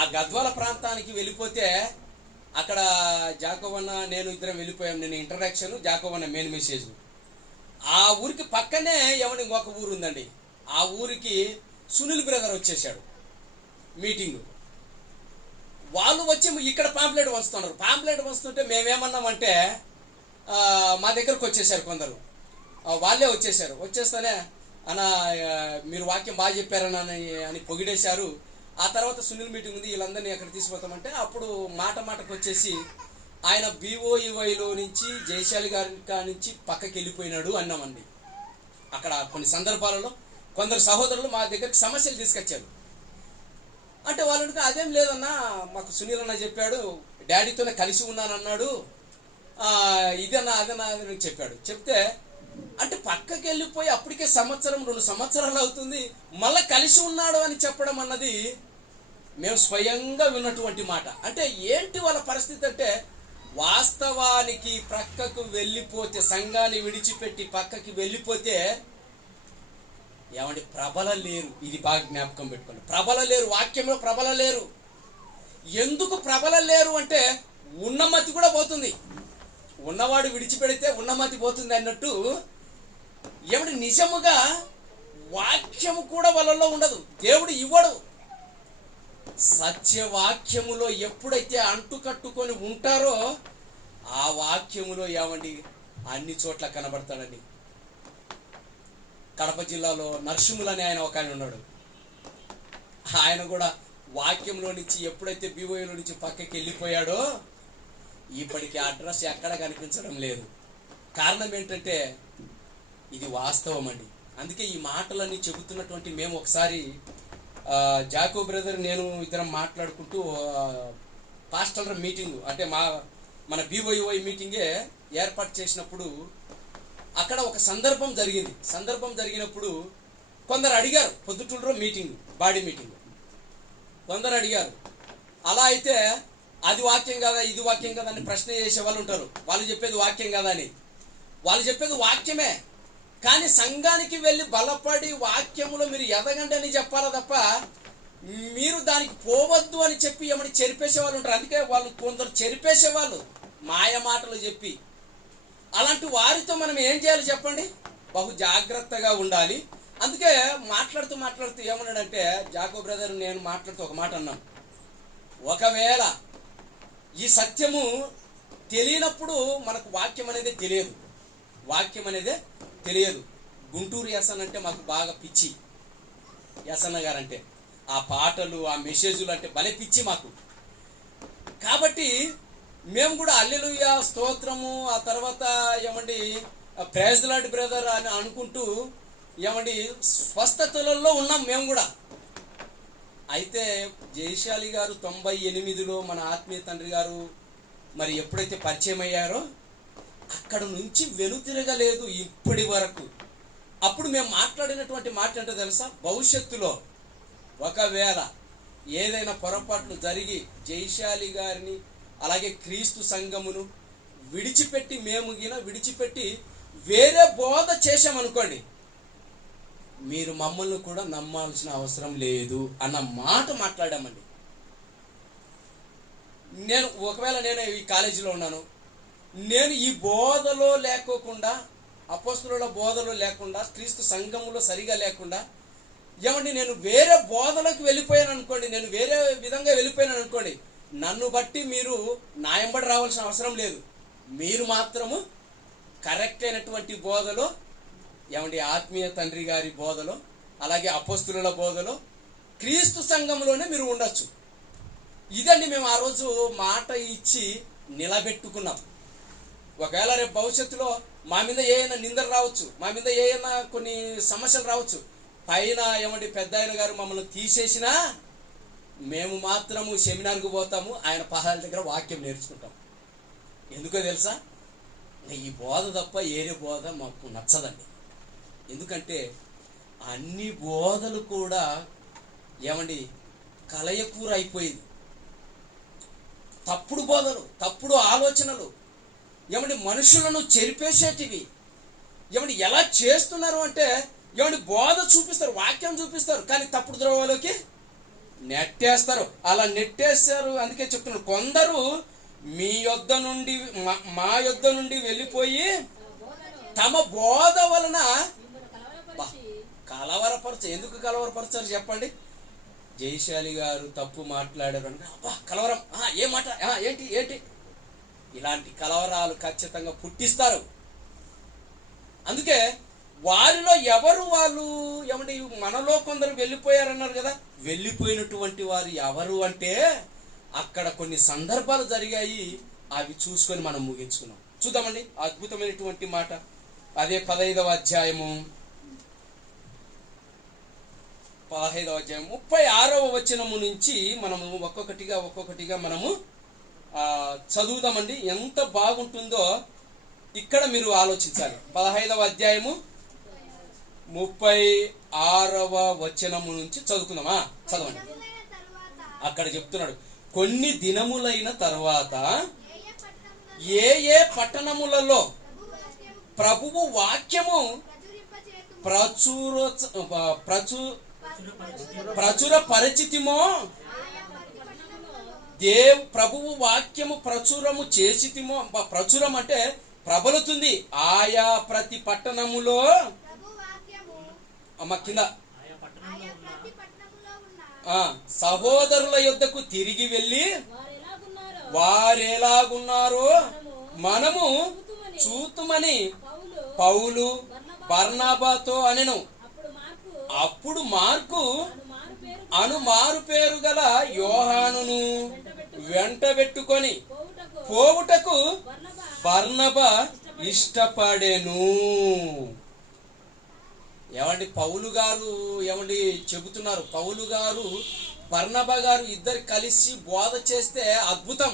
ఆ గద్వాల ప్రాంతానికి వెళ్ళిపోతే అక్కడ జాకోవన్న నేను ఇద్దరం వెళ్ళిపోయాం. నేను ఇంట్రడక్షన్, జాకోవన్న మెయిన్ మెసేజ్. ఆ ఊరికి పక్కనే ఏమని ఒక ఊరు ఉందండి. ఆ ఊరికి సునీల్ బ్రదర్ వచ్చేసాడు మీటింగ్. వాళ్ళు వచ్చి ఇక్కడ పాంప్లెట్ వస్తున్నారు. పాంప్లెట్ వస్తుంటే మేమేమన్నామంటే మా దగ్గరకు వచ్చేసారు కొందరు, వాళ్ళే వచ్చేసారు. వచ్చేస్తేనే అన్న మీరు వాక్యం బాగా చెప్పారని అని పొగిడేశారు. ఆ తర్వాత సునీల్ మీటింగ్ ఉంది, వీళ్ళందరినీ ఎక్కడ తీసుకుపోతామంటే అప్పుడు మాటకు వచ్చేసి ఆయన BOEYలో నుంచి జయశాలి గారి నుంచి పక్కకి వెళ్ళిపోయినాడు అన్నామండి. అక్కడ కొన్ని సందర్భాలలో కొందరు సహోదరులు మా దగ్గరికి సమస్యలు తీసుకొచ్చారు. అంటే వాళ్ళకి అదేం లేదన్నా, మాకు సునీల్ అన్న చెప్పాడు, డాడీతోనే కలిసి ఉన్నానన్నాడు, ఇదన్నా అదన్నా అని చెప్పాడు. చెప్తే అంటే పక్కకి వెళ్ళిపోయి అప్పటికే 2 సంవత్సరాలు అవుతుంది, మళ్ళీ కలిసి ఉన్నాడు అని చెప్పడం అన్నది మేము స్వయంగా విన్నటువంటి మాట. అంటే ఏంటి వాళ్ళ పరిస్థితి అంటే, వాస్తవానికి ప్రక్కకు వెళ్ళిపోతే, సంఘాన్ని విడిచిపెట్టి పక్కకి వెళ్ళిపోతే ఏమంటే ప్రబల లేరు. ఇది బాగా జ్ఞాపకం పెట్టుకోండి, ప్రబల లేరు. వాక్యంలో ప్రబల లేరు. ఎందుకు ప్రబల లేరు అంటే ఉన్నమతి కూడా పోతుంది. ఉన్నవాడు విడిచిపెడితే ఉన్నమతి పోతుంది అన్నట్టు ఏమంటే నిజముగా వాక్యము కూడా వాళ్ళలో ఉండదు, దేవుడు ఇవ్వడు. సత్యవాక్యములో ఎప్పుడైతే అంటుకట్టుకొని ఉంటారో ఆ వాక్యములో ఏమండి అన్ని చోట్ల కనబడతాడండి. కడప జిల్లాలో నరసింహులు అని ఒక ఆయన ఉన్నాడు. ఆయన కూడా వాక్యంలో నుంచి ఎప్పుడైతే BOEలో నుంచి పక్కకి వెళ్ళిపోయాడో ఇప్పటికీ అడ్రస్ ఎక్కడ కనిపించడం లేదు. కారణం ఏంటంటే ఇది వాస్తవం అండి. అందుకే ఈ మాటలన్నీ చెబుతున్నటువంటి మేము ఒకసారి జాకో బ్రదర్ నేను ఇద్దరం మాట్లాడుకుంటూ పాస్టల్ మీటింగ్ అంటే మన BOEY మీటింగే ఏర్పాటు చేసినప్పుడు అక్కడ ఒక సందర్భం జరిగినప్పుడు కొందరు అడిగారు, పొద్దుటూరులో మీటింగ్, బాడీ మీటింగ్, కొందరు అడిగారు. అలా అయితే అది వాక్యం కదా, ఇది వాక్యం కదా అని ప్రశ్న చేసే వాళ్ళు ఉంటారు. వాళ్ళు చెప్పేది వాక్యం కదా అని, వాళ్ళు చెప్పేది వాక్యమే, కానీ సంఘానికి వెళ్ళి బలపడి వాక్యములో మీరు ఎదగండి అని చెప్పాలా తప్ప మీరు దానికి పోవద్దు అని చెప్పి ఏమని చెరిపేసే వాళ్ళు ఉంటారు. అందుకే వాళ్ళు కొందరు చెరిపేసేవాళ్ళు మాయ మాటలు చెప్పి. అలాంటి వారితో మనం ఏం చేయాలి చెప్పండి? బహు జాగ్రత్తగా ఉండాలి. అందుకే మాట్లాడుతూ ఏమన్నాడంటే జాకో బ్రదర్ నేను మాట్లాడుతూ ఒక మాట అన్నాం, ఒకవేళ ఈ సత్యము తెలియనప్పుడు మనకు వాక్యం అనేది తెలియదు. గుంటూరు యాసన్ అంటే మాకు బాగా పిచ్చి. యాసన్న గారంటే ఆ పాటలు, ఆ మెసేజ్లు అంటే భలే పిచ్చి మాకు. కాబట్టి మేము కూడా హల్లెలూయా స్తోత్రము, ఆ తర్వాత ఏమండి ప్రైజ్ ది లార్డ్ బ్రదర్ అని అనుకుంటూ ఏమండి స్వస్థతలలో ఉన్నాం మేము కూడా. అయితే జయశాలి గారు 98లో మన ఆత్మీయ తండ్రి గారు మరి ఎప్పుడైతే పరిచయం అయ్యారో అక్కడ నుంచి వెనుతిరగలేదు ఇప్పటి వరకు. అప్పుడు మేము మాట్లాడినటువంటి మాట ఏంటో తెలుసా, భవిష్యత్తులో ఒకవేళ ఏదైనా పొరపాట్లు జరిగి జయశాలి గారిని అలాగే క్రీస్తు సంఘమును విడిచిపెట్టి వేరే బోధ చేశామనుకోండి, మీరు మమ్మల్ని కూడా నమ్మాల్సిన అవసరం లేదు అన్న మాట మాట్లాడామండి. ఒకవేళ నేను ఈ కాలేజీలో ఉన్నాను, నేను ఈ బోధలో లేకోకుండా, అపోస్తలుల బోధలో లేకుండా, క్రీస్తు సంఘములో సరిగా లేకుండా ఏమండి నేను వేరే బోధలోకి వెళ్ళిపోయాను అనుకోండి, నేను వేరే విధంగా వెళ్ళిపోయాను అనుకోండి, నన్ను బట్టి మీరు నాయంబడి రావాల్సిన అవసరం లేదు. మీరు మాత్రము కరెక్ట్ అయినటువంటి బోధలో ఏమండి ఆత్మీయ తండ్రి గారి బోధలో అలాగే అపోస్తలుల బోధలో క్రీస్తు సంఘంలోనే మీరు ఉండొచ్చు. ఇదండి మేము ఆ రోజు మాట ఇచ్చి నిలబెట్టుకున్నాం. ఒకవేళ రేపు భవిష్యత్తులో మా మీద ఏమైనా నిందలు రావచ్చు, మా మీద ఏమైనా కొన్ని సమస్యలు రావచ్చు, పైన ఏమండి పెద్ద ఆయన గారు మమ్మల్ని తీసేసినా మేము మాత్రము సెమినార్కు పోతాము, ఆయన పాదాల దగ్గర వాక్యం నేర్చుకుంటాం. ఎందుకో తెలుసా, ఈ బోధ తప్ప ఏరే బోధ మాకు నచ్చదండి. ఎందుకంటే అన్ని బోధలు కూడా ఏమండి కలయకూర అయిపోయింది. తప్పుడు బోధలు, తప్పుడు ఆలోచనలు, ఏమండి మనుషులను చెరిపేసేటివి. ఏమండి ఎలా చేస్తున్నారు అంటే ఏమండి బోధ చూపిస్తారు, వాక్యం చూపిస్తారు, కానీ తప్పుడు ద్రోవలోకి నెట్టేస్తారు. అలా నెట్టేస్తారు. అందుకే చెప్తున్నారు, కొందరు మీ యొద్ద నుండి మా యొద్ద నుండి వెళ్ళిపోయి తమ బోధ వలన కలవరపరచు. ఎందుకు కలవరపరచారు చెప్పండి? జయశాలి గారు తప్పు మాట్లాడారు అంటే అబ్బా కలవరం, ఏ మాట, ఏంటి ఇలాంటి కలవరాలు ఖచ్చితంగా పుట్టిస్తారు. అందుకే వారిలో ఎవరు వాళ్ళు ఏమంటే మనలో కొందరు వెళ్ళిపోయారన్నారు కదా, వెళ్ళిపోయినటువంటి వారు ఎవరు అంటే అక్కడ కొన్ని సందర్భాలు జరిగాయి, అవి చూసుకొని మనం ముగించుకున్నాం. చూద్దామండి అద్భుతమైనటువంటి మాట. అదే 15వ అధ్యాయము 36వ వచనము నుంచి మనము ఒక్కొక్కటిగా మనము చదువుదామండి. ఎంత బాగుంటుందో ఇక్కడ మీరు ఆలోచించాలి. 15వ అధ్యాయము 36వ వచనము నుంచి చదువుకుందామా? చదవండి. అక్కడ చెప్తున్నాడు, కొన్ని దినములైన తర్వాత ఏ పట్టణములలో ప్రభువు వాక్యము ప్రచుర పరిచితిమో, ప్రభువు వాక్యము ప్రచురము చేసితిమో, ప్రచురం అంటే ప్రబలుతుంది. ఆయా ప్రతి పట్టణములో కింద సహోదరుల యొద్దకు తిరిగి వెళ్ళి వారెలాగున్నారో మనము చూతుమని పౌలు బర్నాబాతో అనెను. అప్పుడు మార్కు అను మారు పేరు గల యోహానును వెంటబెట్టుకొని పోవుటకు బర్నబా ఇష్టపడెను. ఏమండి పౌలు గారు ఏమండి చెబుతున్నారు, పౌలు గారు బర్నబా గారు ఇద్దరు కలిసి బోధ చేస్తే అద్భుతం.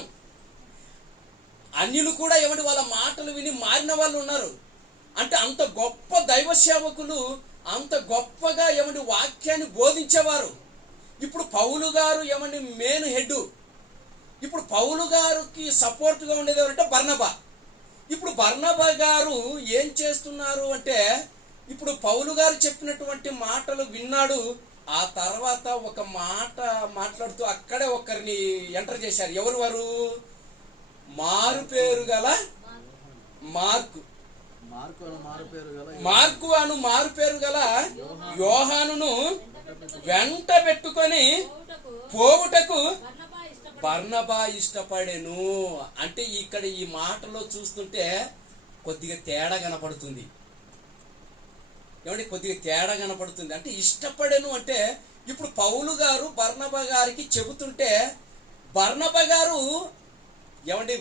అన్యులు కూడా ఏమండి వాళ్ళ మాటలు విని మారిన వాళ్ళు ఉన్నారు. అంటే అంత గొప్ప దైవ సేవకులు, అంత గొప్పగా ఏమండి వాక్యాన్ని బోధించేవారు. ఇప్పుడు పౌలు గారు ఏమండి మెయిన్ హెడ్. ఇప్పుడు పౌలు గారికి సపోర్ట్గా ఉండేది ఎవరంటే బర్నబా. ఇప్పుడు బర్నబా గారు ఏం చేస్తున్నారు అంటే, ఇప్పుడు పౌలు గారు చెప్పినటువంటి మాటలు విన్నాడు. ఆ తర్వాత ఒక మాట మాట్లాడుతూ అక్కడే ఒకరిని ఎంటర్ చేశారు. ఎవరు వారు? మారు పేరు గల మార్కు అను మారు పేరు గల యోహానును వెంట పెట్టుకొని పోవుటకు బర్నబా ఇష్టపడెను. అంటే ఇక్కడ ఈ మాటలో చూస్తుంటే కొద్దిగా తేడా కనపడుతుంది. ఏమంటే కొద్దిగా తేడా కనపడుతుంది. అంటే ఇష్టపడను అంటే ఇప్పుడు పౌలు గారు బర్నబా గారికి చెబుతుంటే బర్నబా గారు ఏమంటే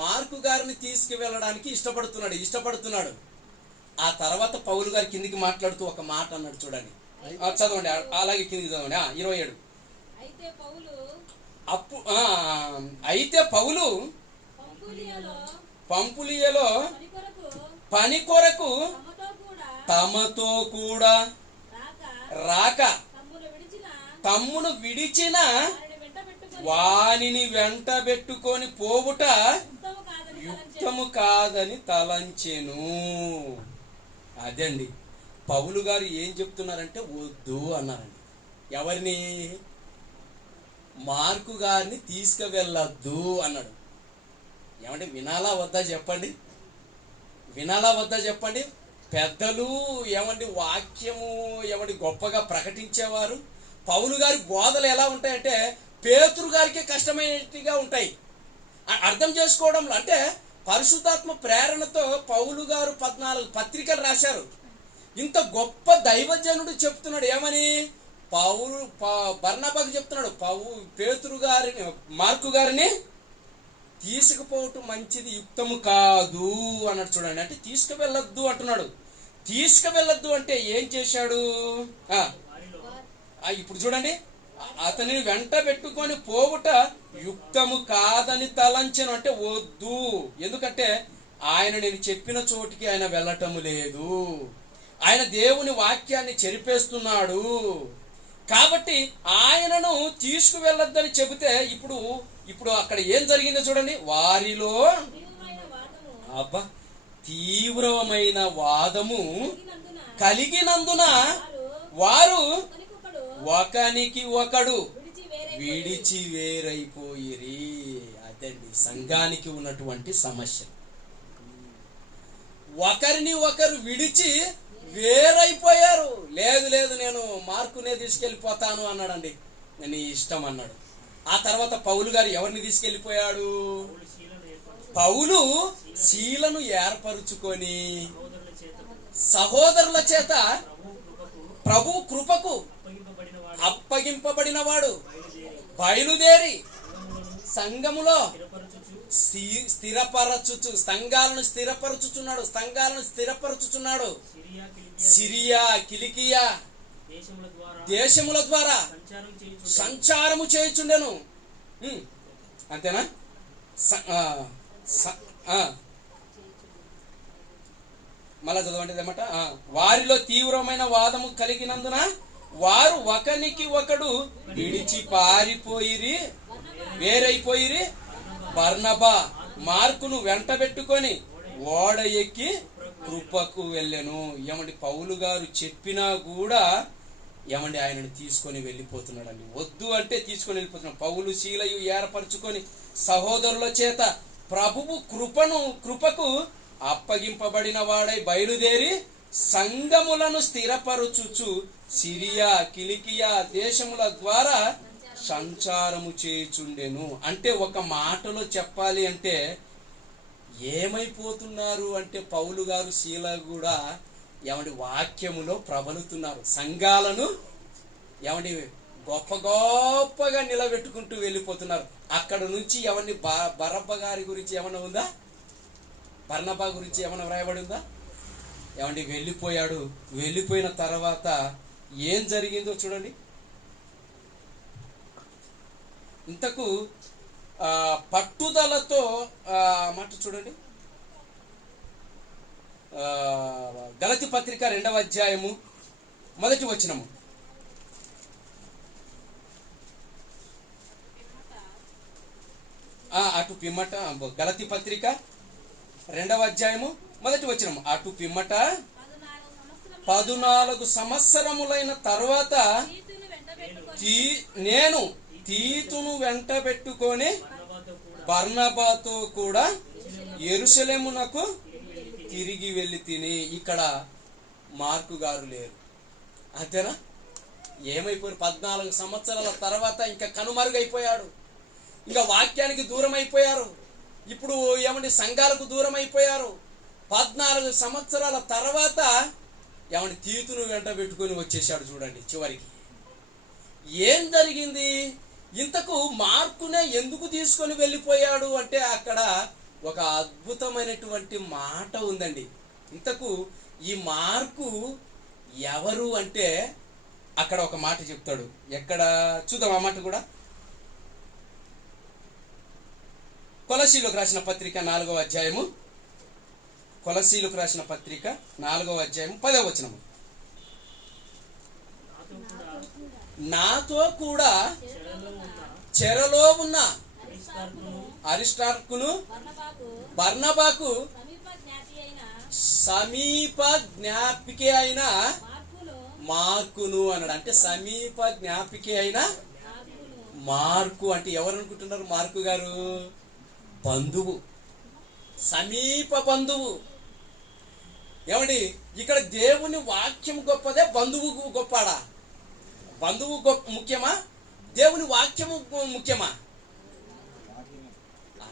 మార్కు గారిని తీసుకువెళ్ళడానికి ఇష్టపడుతున్నాడు. ఆ తర్వాత పౌలు గారి కిందికి మాట్లాడుతూ ఒక మాట అన్నాడు చూడండి. చదవండి, అలాగే కిందికి చదవండి. 27. అయితే పౌలు పంపులియలో పని కొరకు తమతో కూడా రాక తమ్మును విడిచిన వానిని వెంట పెట్టుకొని పోవుట యుక్తము కాదని తలంచెను. అదండి పౌలు గారు ఏం చెప్తున్నారంటే వద్దు అన్నారండి. ఎవరిని? మార్కు గారిని తీసుకువెళ్ళద్దు అన్నాడు. ఏమంటే వినాలా వద్దా చెప్పండి? పెద్దలు ఏమండి వాక్యము ఏమండి గొప్పగా ప్రకటించేవారు. పౌలు గారి బోధలు ఎలా ఉంటాయంటే పేతురు గారికి కష్టమైనట్టుగా ఉంటాయి అర్థం చేసుకోవడంలో. అంటే పరిశుద్ధాత్మ ప్రేరణతో పౌలు గారు 14 పత్రికలు రాశారు. ఇంత గొప్ప దైవజనుడు చెప్తున్నాడు ఏమని? బర్నబాకు చెప్తున్నాడు, పేతురు గారిని మార్కు గారిని తీసుకుపోవటం మంచిది, యుక్తము కాదు అన్నాడు. చూడండి, అంటే తీసుకువెళ్ళొద్దు అంటున్నాడు. తీసుకువెళ్ళొద్దు అంటే ఏం చేశాడు? ఇప్పుడు చూడండి, అతనిని వెంట పెట్టుకొని పోవుట యుక్తము కాదని తలంచెను. అంటే వద్దు, ఎందుకంటే ఆయన నేను చెప్పిన చోటికి ఆయన వెళ్ళటము లేదు, ఆయన దేవుని వాక్యాన్ని చెరిపేస్తున్నాడు. కాబట్టి ఆయనను తీసుకువెళ్ళొద్దని చెబితే ఇప్పుడు అక్కడ ఏం జరిగిందో చూడండి. వారిలో తీవ్రమైన వాదము కలిగినందున వారు ఒకనికి ఒకడు విడిచి వేరైపోయిరి. అదండి సంఘానికి ఉన్నటువంటి సమస్య. ఒకరిని ఒకరు విడిచి వేరైపోయారు. లేదు నేను మార్కునే తీసుకెళ్ళిపోతాను అన్నాడండి. నీ ఇష్టం అన్నాడు. ఆ తర్వాత పౌలు గారు ఎవరిని తీసుకెళ్ళిపోయాడు? పౌలు శీలను ఏర్పరుచుకొని సహోదరుల చేత ప్రభు కృపకు అప్పగింపబడిన వాడు బయలుదేరి సంఘములో సంఘాలను స్థిరపరచుచున్నాడు. సిరియా కిలికియా దేశముల ద్వారా సంచారము చేయుచుండెను. అంతేనా? మళ్ళా చదవండి అన్నమాట. వారిలో తీవ్రమైన వాదము కలిగినందున వారు ఒకనికి ఒకడు విడిచి వేరైపోయిరి. బర్నబా మార్కును వెంట పెట్టుకొని ఓడ ఎక్కి కృపకు వెళ్ళెను. ఏమండి పౌలు గారు చెప్పినా కూడా ఏమండి ఆయనను తీసుకొని వెళ్ళిపోతున్నాడండి. వద్దు అంటే తీసుకొని వెళ్ళిపోతున్నాడు. పౌలు శీలయు ఏర్పరచుకొని సహోదరుల చేత ప్రభువు కృపకు అప్పగింపబడిన వాడై బయలుదేరి సంఘములను స్థిరపరచుచు సిరియా కిలికియా దేశముల ద్వారా సంచారము చేయుచుండెను. అంటే ఒక మాటలో చెప్పాలి అంటే ఏమైపోతున్నారు అంటే పౌలు గారు శీల కూడా ఏమండి వాక్యములో ప్రబలుతున్నారు. సంఘాలను ఏమండి గొప్పగా నిలబెట్టుకుంటూ వెళ్ళిపోతున్నారు. అక్కడ నుంచి ఎవరిని బర్నబా గారి గురించి ఏమన్నా ఉందా? బర్నబా గురించి ఏమన్నా వ్రాయబడి ఉందా? ఏమండి వెళ్ళిపోయాడు. వెళ్ళిపోయిన తర్వాత ఏం జరిగిందో చూడండి. ఇంతకు పట్టుదలతో మాట చూడండి. గలతీ పత్రిక 2వ అధ్యాయము 1వ వచనము. అటు పిమ్మట గలతీ పత్రిక 2వ అధ్యాయము 1వ వచనము. అటు పిమ్మట 14 సంవత్సరములైన తరువాత నేను తీతును వెంట పెట్టుకొని బర్నబాతో కూడా యెరూషలేమునకు తిరిగి వెళ్ళి తిని. ఇక్కడ మార్కు గారు లేరు. అంతేనా? ఏమైపోయారు? 14 సంవత్సరాల తర్వాత ఇంకా కనుమరుగైపోయాడు. ఇంకా వాక్యానికి దూరం అయిపోయారు. ఇప్పుడు ఏమండి సంఘాలకు దూరం అయిపోయారు. 14 సంవత్సరాల తర్వాత ఏమంటే తీతును వెంట పెట్టుకొని వచ్చేసాడు చూడండి. చివరికి ఏం జరిగింది? ఇంతకు మార్కునే ఎందుకు తీసుకొని వెళ్ళిపోయాడు అంటే అక్కడ ఒక అద్భుతమైనటువంటి మాట ఉందండి. ఇంతకు ఈ మార్కు ఎవరు అంటే అక్కడ ఒక మాట చెప్తాడు. ఎక్కడ చూద్దాం ఆ మాట కూడా. కొలసీలకు రాసిన పత్రిక 4వ అధ్యాయము, కొలసీలకు రాసిన పత్రిక 4వ అధ్యాయము 10వ వచనము. నాతో కూడా చెరలో ఉన్న అరిస్టార్కును బర్నబాకు సమీప జ్ఞాపికే అయిన మార్కును అన్నాడు. అంటే సమీప జ్ఞాపికే అయిన మార్కు అంటే ఎవరు అనుకుంటున్నారు? మార్కు గారు బంధువు, సమీప బంధువు. ఏమండి, ఇక్కడ దేవుని వాక్యం గొప్పదే, బంధువు గొప్పడా? బంధువు ముఖ్యమా, దేవుని వాక్యము ముఖ్యమా?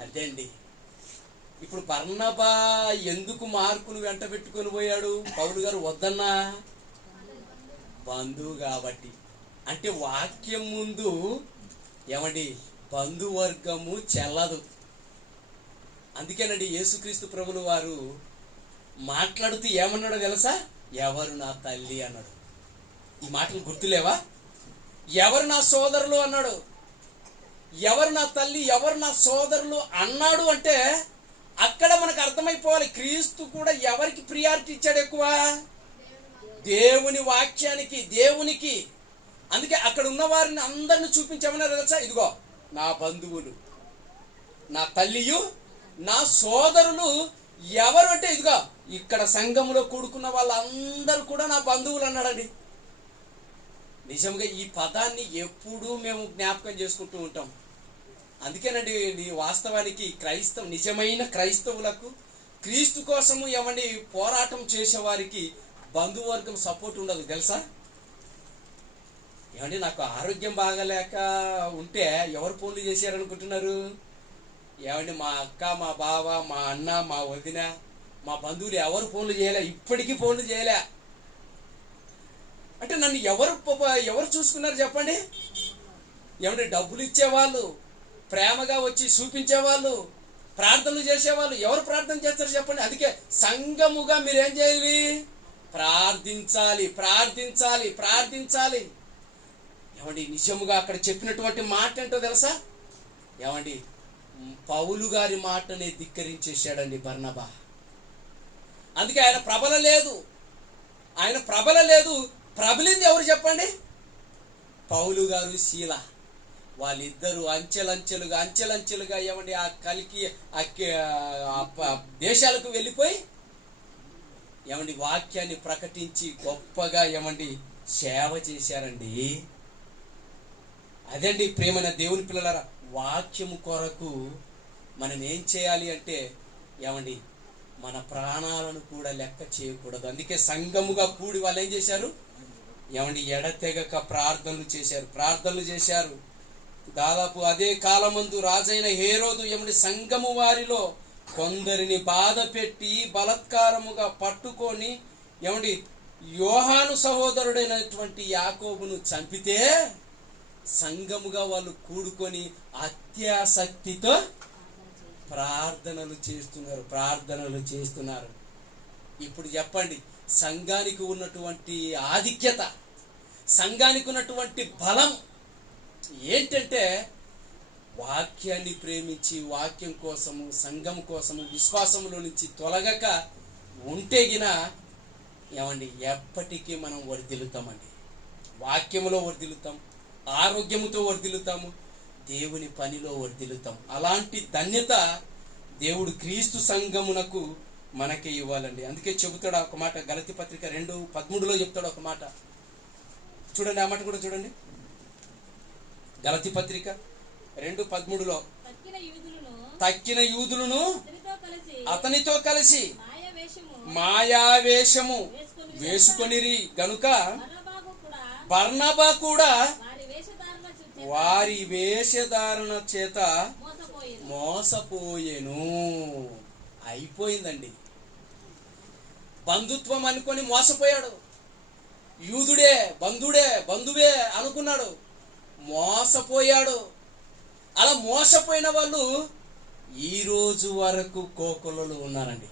అదండి. ఇప్పుడు బర్నబా ఎందుకు మార్కును వెంట పెట్టుకొని పోయాడు? పౌలు గారు వద్దన్నా, బంధువు కాబట్టి. అంటే వాక్యం ముందు ఏమండి బంధువర్గము చెల్లదు. అందుకేనండి యేసుక్రీస్తు ప్రభులు వారు మాట్లాడుతూ ఏమన్నాడో తెలుసా? ఎవరు నా తల్లి అన్నాడు. ఈ మాటలు గుర్తులేవా? ఎవరు నా సోదరులు అన్నాడు. ఎవరు నా తల్లి, ఎవరు నా సోదరులు అన్నాడు అంటే అక్కడ మనకు అర్థమైపోవాలి క్రీస్తు కూడా ఎవరికి ప్రియారిటీ ఇచ్చాడు ఎక్కువ? దేవుని వాక్యానికి, దేవునికి. అందుకే అక్కడ ఉన్న వారిని అందరిని చూపించామన్నారు తెలుసా? ఇదిగో నా బంధువులు, నా తల్లియు, నా సోదరులు. ఎవరు అంటే ఇదిగో ఇక్కడ సంఘములో కూడుకున్న వాళ్ళందరూ కూడా నా బంధువులు అన్నాడండి. నిజంగా ఈ పదాన్ని ఎప్పుడూ మేము జ్ఞాపకం చేసుకుంటూ ఉంటాం. అందుకేనండి వాస్తవానికి నిజమైన క్రైస్తవులకు, క్రీస్తు కోసము ఏమండి పోరాటం చేసేవారికి బంధువర్గం సపోర్ట్ ఉండదు తెలుసా? ఏమండి, నాకు ఆరోగ్యం బాగలేక ఉంటే ఎవరు ఫోన్లు చేశారనుకుంటున్నారు? ఏమండి, మా అక్క, మా బావ, మా అన్న, మా వదిన, మా బంధువులు ఎవరు ఫోన్లు చేయలే, ఇప్పటికీ ఫోన్లు చేయలే. అంటే నన్ను ఎవరు చూసుకున్నారు చెప్పండి? ఏమంటే డబ్బులు ఇచ్చేవాళ్ళు, ప్రేమగా వచ్చి చూపించేవాళ్ళు, ప్రార్థనలు చేసేవాళ్ళు. ఎవరు ప్రార్థన చేస్తారు చెప్పండి? అందుకే సంఘముగా మీరేం చేయాలి? ప్రార్థించాలి, ప్రార్థించాలి, ప్రార్థించాలి. ఏమండి, నిజముగా అక్కడ చెప్పినటువంటి మాట ఏంటో తెలుసా? ఏమండి, పౌలు గారి మాటనే ధిక్కరించేశాడండి బర్నబా. అందుకే ఆయన ప్రబల లేదు. ప్రబలింది ఎవరు చెప్పండి? పౌలు గారు, శీల. వాళ్ళిద్దరూ అంచెలంచెలుగా ఏమండి ఆ కలికి దేశాలకు వెళ్ళిపోయి ఏమండి వాక్యాన్ని ప్రకటించి గొప్పగా ఏమండి సేవ చేశారండి. అదండి ప్రేమైన దేవుని పిల్లలారా, వాక్యము కొరకు మనం ఏం చేయాలి అంటే ఏమండి మన ప్రాణాలను కూడా లెక్క చేయకూడదు. అందుకే సంఘముగా కూడి వాళ్ళు ఏం చేశారు? ఏమండి ఎడతెగక ప్రార్థనలు చేశారు. దాదాపు అదే కాలమందు రాజైన హేరోదు ఏమండి సంఘము వారిలో కొందరిని బాధ పెట్టి బలత్కారముగా పట్టుకొని ఏమండి యోహాను సహోదరుడైనటువంటి యాకోబును చంపితే సంఘముగా వాళ్ళు కూడుకొని అత్యాసక్తితో ప్రార్థనలు చేస్తున్నారు. ఇప్పుడు చెప్పండి, సంఘానికి ఉన్నటువంటి ఆధిక్యత, సంఘానికి ఉన్నటువంటి బలం ఏంటంటే వాక్యాన్ని ప్రేమించి వాక్యం కోసము, సంఘం కోసము, విశ్వాసంలో నుంచి తొలగక ఉంటేగిన ఏమండి ఎప్పటికీ మనం వర్ధిల్లుతామండి. వాక్యములో వర్ధిల్లుతాం, ఆరోగ్యముతో వర్ధిల్లుతాము, దేవుని పనిలో వర్ధిల్లుతాం. అలాంటి ధన్యత దేవుడు క్రీస్తు సంఘమునకు మనకే ఇవ్వాలండి. అందుకే చెబుతాడు ఒక మాట, గలతీ పత్రిక 2:13 చెప్తాడు ఒక మాట. చూడండి, ఆ మాట కూడా చూడండి. గలతీ పత్రిక 2:13 తక్కిన యూదులను అతనితో కలిసి మాయావేషము వేసుకొనిరి గనుక బర్నబా కూడా వారి వేషధారణ చేత మోసపోయెను. అయిపోయిందండి. బంధుత్వం అనుకొని మోసపోయాడు. బంధువే అనుకున్నాడు, మోసపోయాడు. అలా మోసపోయిన వాళ్ళు ఈ రోజు వరకు కోకొల్లలు ఉన్నారండి.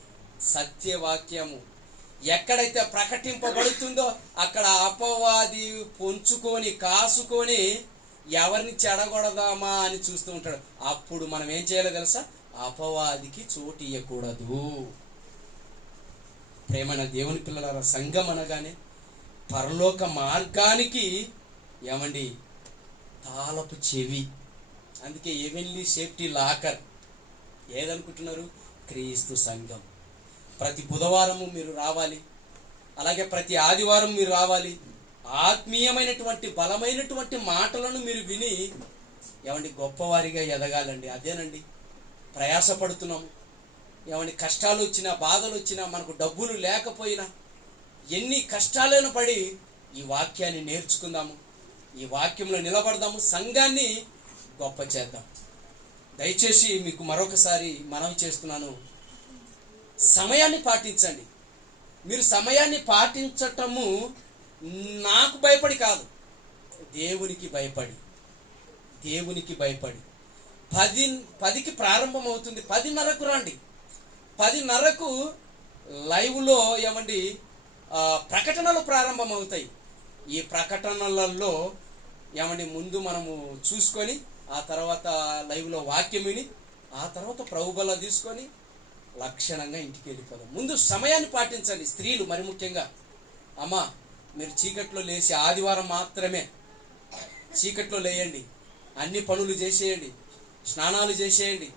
సత్యవాక్యము ఎక్కడైతే ప్రకటింపబడుతుందో అక్కడ అపవాది పొంచుకొని కాసుకొని ఎవరిని చెడగొడదామా అని చూస్తూ ఉంటాడు. అప్పుడు మనం ఏం చేయాలో తెలుసా? అపవాదికి చోటు ఇవ్వకూడదు. ప్రేమైన దేవుని పిల్లలారా, సంఘం అనగానే పరలోక మార్గానికి ఏమండి తాళపు చెవి. అందుకే హెవెన్లీ సేఫ్టీ లాకర్ ఏదనుకుంటున్నారు? క్రీస్తు సంఘం. ప్రతి బుధవారము మీరు రావాలి, అలాగే ప్రతి ఆదివారం మీరు రావాలి. ఆత్మీయమైనటువంటి బలమైనటువంటి మాటలను మీరు విని ఏమండి గొప్పవారిగా ఎదగాలండి. అదేనండి ప్రయాసపడుతున్నాము. ఏమండి కష్టాలు వచ్చినా, బాధలు వచ్చినా, మనకు డబ్బులు లేకపోయినా, ఎన్ని కష్టాలైనా పడి ఈ వాక్యాన్ని నేర్చుకుందాము, ఈ వాక్యంలో నిలబడదాము, సంఘాన్ని గొప్ప చేద్దాం. దయచేసి మీకు మరొకసారి మనవి చేస్తున్నాను, సమయాన్ని పాటించండి. మీరు సమయాన్ని పాటించటము నాకు భయపడి కాదు, దేవునికి భయపడి. 10కి ప్రారంభం అవుతుంది, 10:30కు రండి. 10:30కు లైవ్లో ఏమండి ప్రకటనలు ప్రారంభం అవుతాయి. ఈ ప్రకటనలలో ఏమండి ముందు మనము చూసుకొని ఆ తర్వాత లైవ్లో వాక్యం విని ఆ తర్వాత ప్రభుబల తీసుకొని లక్షణంగా ఇంటికి వెళ్ళిపోదాం. ముందు సమయాన్ని పాటించండి. స్త్రీలు మరి ముఖ్యంగా, అమ్మా మీరు చీకట్లో లేచి ఆదివారం మాత్రమే చీకట్లో లేయండి, అన్ని పనులు చేసేయండి, స్నానాలు చేసేయండి,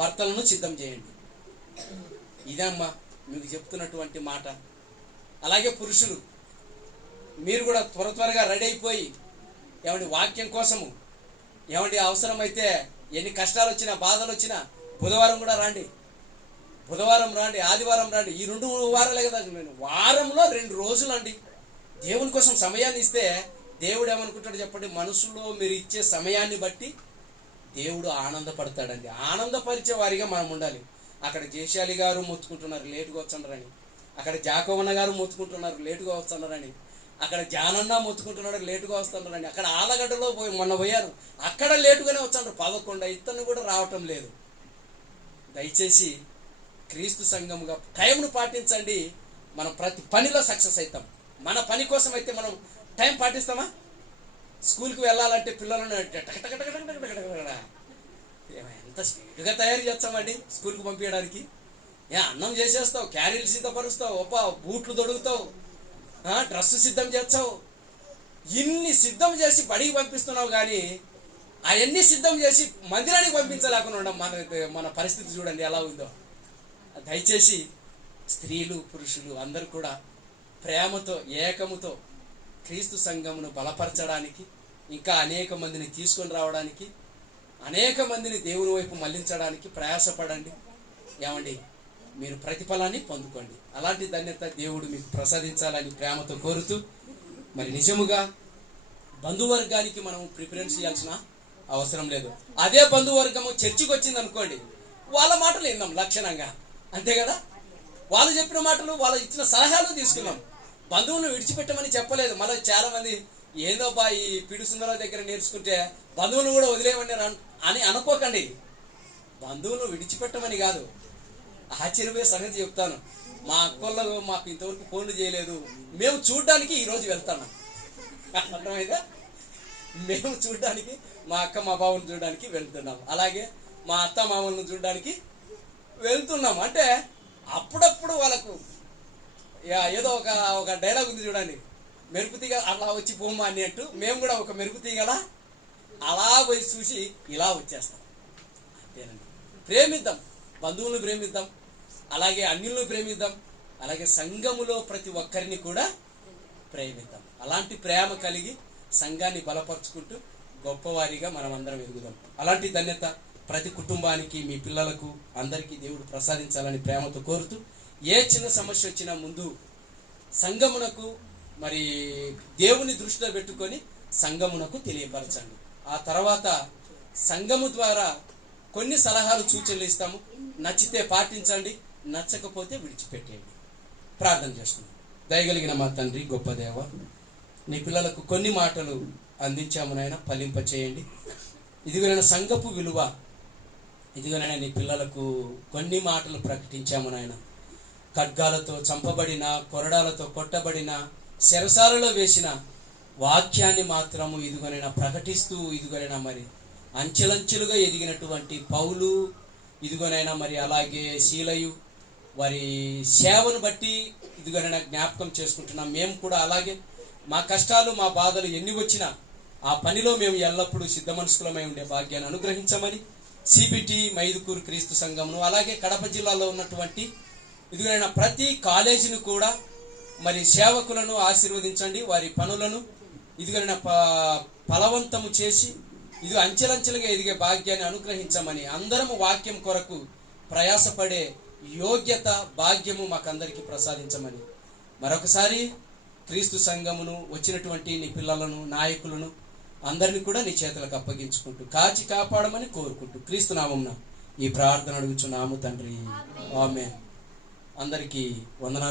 భర్తలను సిద్ధం చేయండి. ఇదే అమ్మా మీకు చెప్తున్నటువంటి మాట. అలాగే పురుషులు మీరు కూడా త్వరగా రెడీ అయిపోయి ఏమండి వాక్యం కోసము ఏమండి అవసరమైతే ఎన్ని కష్టాలు వచ్చినా బాధలు వచ్చినా బుధవారం కూడా రండి, ఆదివారం రండి. ఈ 2 వారాలే కదా, వారంలో 2 రోజులు అండి. దేవుని కోసం సమయాన్ని ఇస్తే దేవుడు ఏమనుకుంటాడు చెప్పండి? మనసులో మీరు ఇచ్చే సమయాన్ని బట్టి దేవుడు ఆనందపడతాడండి. ఆనందపరిచే వారిగా మనం ఉండాలి. అక్కడ జయశాలి గారు మొత్తుకుంటున్నారు లేటుగా వచ్చండ్రని, అక్కడ జాకోవన్న గారు మొత్తుకుంటున్నారు లేటుగా వస్తున్నారని, అక్కడ జానన్న మొత్తుకుంటున్నాడు లేటుగా వస్తున్నారని, అక్కడ ఆలగడ్డలో మొన్న పోయారు అక్కడ లేటుగానే వచ్చారు 11 ఇతను కూడా రావటం లేదు. దయచేసి క్రీస్తు సంఘముగా టైంను పాటించండి. మనం ప్రతి పనిలో సక్సెస్ అవుతాం. మన పని కోసం అయితే మనం టైం పాటిస్తామా? స్కూల్కి వెళ్ళాలంటే పిల్లలను ఎంత స్పీడ్గా తయారు చేస్తామండి స్కూల్కి పంపించడానికి. అన్నం చేసేస్తావు, క్యారీలు సిద్ధపరుస్తావు, బూట్లు తొడుగుతావు, డ్రెస్సు సిద్ధం చేస్తావు, ఇన్ని సిద్ధం చేసి బడికి పంపిస్తున్నావు. కానీ అవన్నీ సిద్ధం చేసి మందిరానికి పంపించలేకుండా ఉండడం మన పరిస్థితి చూడండి ఎలా ఉందో. దయచేసి స్త్రీలు పురుషులు అందరూ కూడా ప్రేమతో ఏకముతో క్రీస్తు సంఘమును బలపరచడానికి, ఇంకా అనేక మందిని తీసుకొని రావడానికి, అనేక మందిని దేవుని వైపు మళ్లించడానికి ప్రయాసపడండి. ఏమండి మీరు ప్రతిఫలాన్ని పొందుకోండి. అలాంటి ధన్యత దేవుడు మీకు ప్రసాదించాలని ప్రేమతో కోరుతూ, మరి నిజముగా బంధువర్గానికి మనం ప్రిఫరెన్స్ ఇవ్వాల్సిన అవసరం లేదు. అదే బంధువర్గము చర్చికి వచ్చింది అనుకోండి, వాళ్ళ మాటలు విన్నాం లక్షణంగా, అంతే కదా. వాళ్ళు చెప్పిన మాటలు, వాళ్ళు ఇచ్చిన సలహాలు తీసుకున్నాం. బంధువులను విడిచిపెట్టమని చెప్పలేదు. మళ్ళీ చాలా మంది ఏందో ఈ పిడి సుందరాల దగ్గర నేర్చుకుంటే బంధువులను కూడా వదిలేయమని అని అనుకోకండి. బంధువులను విడిచిపెట్టమని కాదు, ఆశ్చర్యపోయే సంగతి చెప్తాను. మా అక్కళ్ళు మాకు ఇంతవరకు ఫోన్లు చేయలేదు, మేము చూడడానికి ఈరోజు వెళ్తాను. అర్థమైందా? మేము చూడడానికి, మా అక్క మా బావుని చూడడానికి వెళ్తున్నాం, అలాగే మా అత్త మామూలను చూడడానికి వెళ్తున్నాం. అంటే అప్పుడప్పుడు వాళ్ళకు ఏదో ఒక డైలాగ్ ఉంది చూడండి, మెరుపు తీగ అలా వచ్చి పోమా అన్నట్టు మేము కూడా ఒక మెరుపు తీగలా అలా పోయి చూసి ఇలా వచ్చేస్తాం. అంతేనండి. ప్రేమిద్దాం, బంధువులను ప్రేమిద్దాం, అలాగే అన్యులను ప్రేమిద్దాం, అలాగే సంఘములో ప్రతి ఒక్కరిని కూడా ప్రేమిద్దాం. అలాంటి ప్రేమ కలిగి సంఘాన్ని బలపరుచుకుంటూ గొప్పవారిగా మనం అందరం ఎదుగుదాం. అలాంటి ధన్యత ప్రతి కుటుంబానికి, మీ పిల్లలకు అందరికీ దేవుడు ప్రసాదించాలని ప్రేమతో కోరుతూ, ఏ చిన్న సమస్య వచ్చినా ముందు సంఘమునకు మరి దేవుని దృష్టిలో పెట్టుకొని సంఘమునకు తెలియపరచండి. ఆ తర్వాత సంఘము ద్వారా కొన్ని సలహాలు సూచనలు ఇస్తాము. నచ్చితే పాటించండి, నచ్చకపోతే విడిచిపెట్టేయండి. ప్రార్థన చేసుకుందాం. దయగలిగిన మా తండ్రి, గొప్ప దేవ, నీ పిల్లలకు కొన్ని మాటలు అందించాము నాయన, ఫలింప చేయండి. ఇదిగోనైనా సంఘపు విలువ, ఇదిగోనైనా నీ పిల్లలకు కొన్ని మాటలు ప్రకటించాము నాయన. ఖడ్గాలతో చంపబడిన, కొరడాలతో కొట్టబడిన, చెరసాలలో వేసిన వాక్యాన్ని మాత్రము ఇదిగోనైనా ప్రకటిస్తూ, ఇదిగోనైనా మరి అంచెలంచెలుగా ఎదిగినటువంటి పౌలు, ఇదిగోనైనా మరి అలాగే శీలయు వారి సేవను బట్టి ఇదిగోనైనా జ్ఞాపకం చేసుకుంటున్నాం. మేము కూడా అలాగే మా కష్టాలు, మా బాధలు ఎన్ని వచ్చినా ఆ పనిలో మేము ఎల్లప్పుడూ సిద్ధ మనస్కులమై ఉండే భాగ్యాన్ని అనుగ్రహించమని సిబిటి మైదుకూరు క్రీస్తు సంఘమును, అలాగే కడప జిల్లాలో ఉన్నటువంటి ఇదిగోనైనా ప్రతి కాలేజీని కూడా మరి సేవకులను ఆశీర్వదించండి. వారి పనులను ఇదిగోనైనా ఫలవంతము చేసి ఇది అంచెలంచెలుగా ఎదిగే భాగ్యాన్ని అనుగ్రహించమని, అందరము వాక్యం కొరకు ప్రయాసపడే యోగ్యత, భాగ్యము మాకందరికీ ప్రసాదించమని మరొకసారి క్రీస్తు సంఘమును, వచ్చినటువంటి నీ పిల్లలను, నాయకులను అందరినీ కూడా నీ చేతులకు అప్పగించుకుంటూ కాచి కాపాడమని కోరుకుంటూ క్రీస్తు నామమున ఈ ప్రార్థన అడుగుచున్నాము తండ్రి, ఆమేన్. అందరికీ వందనాలు.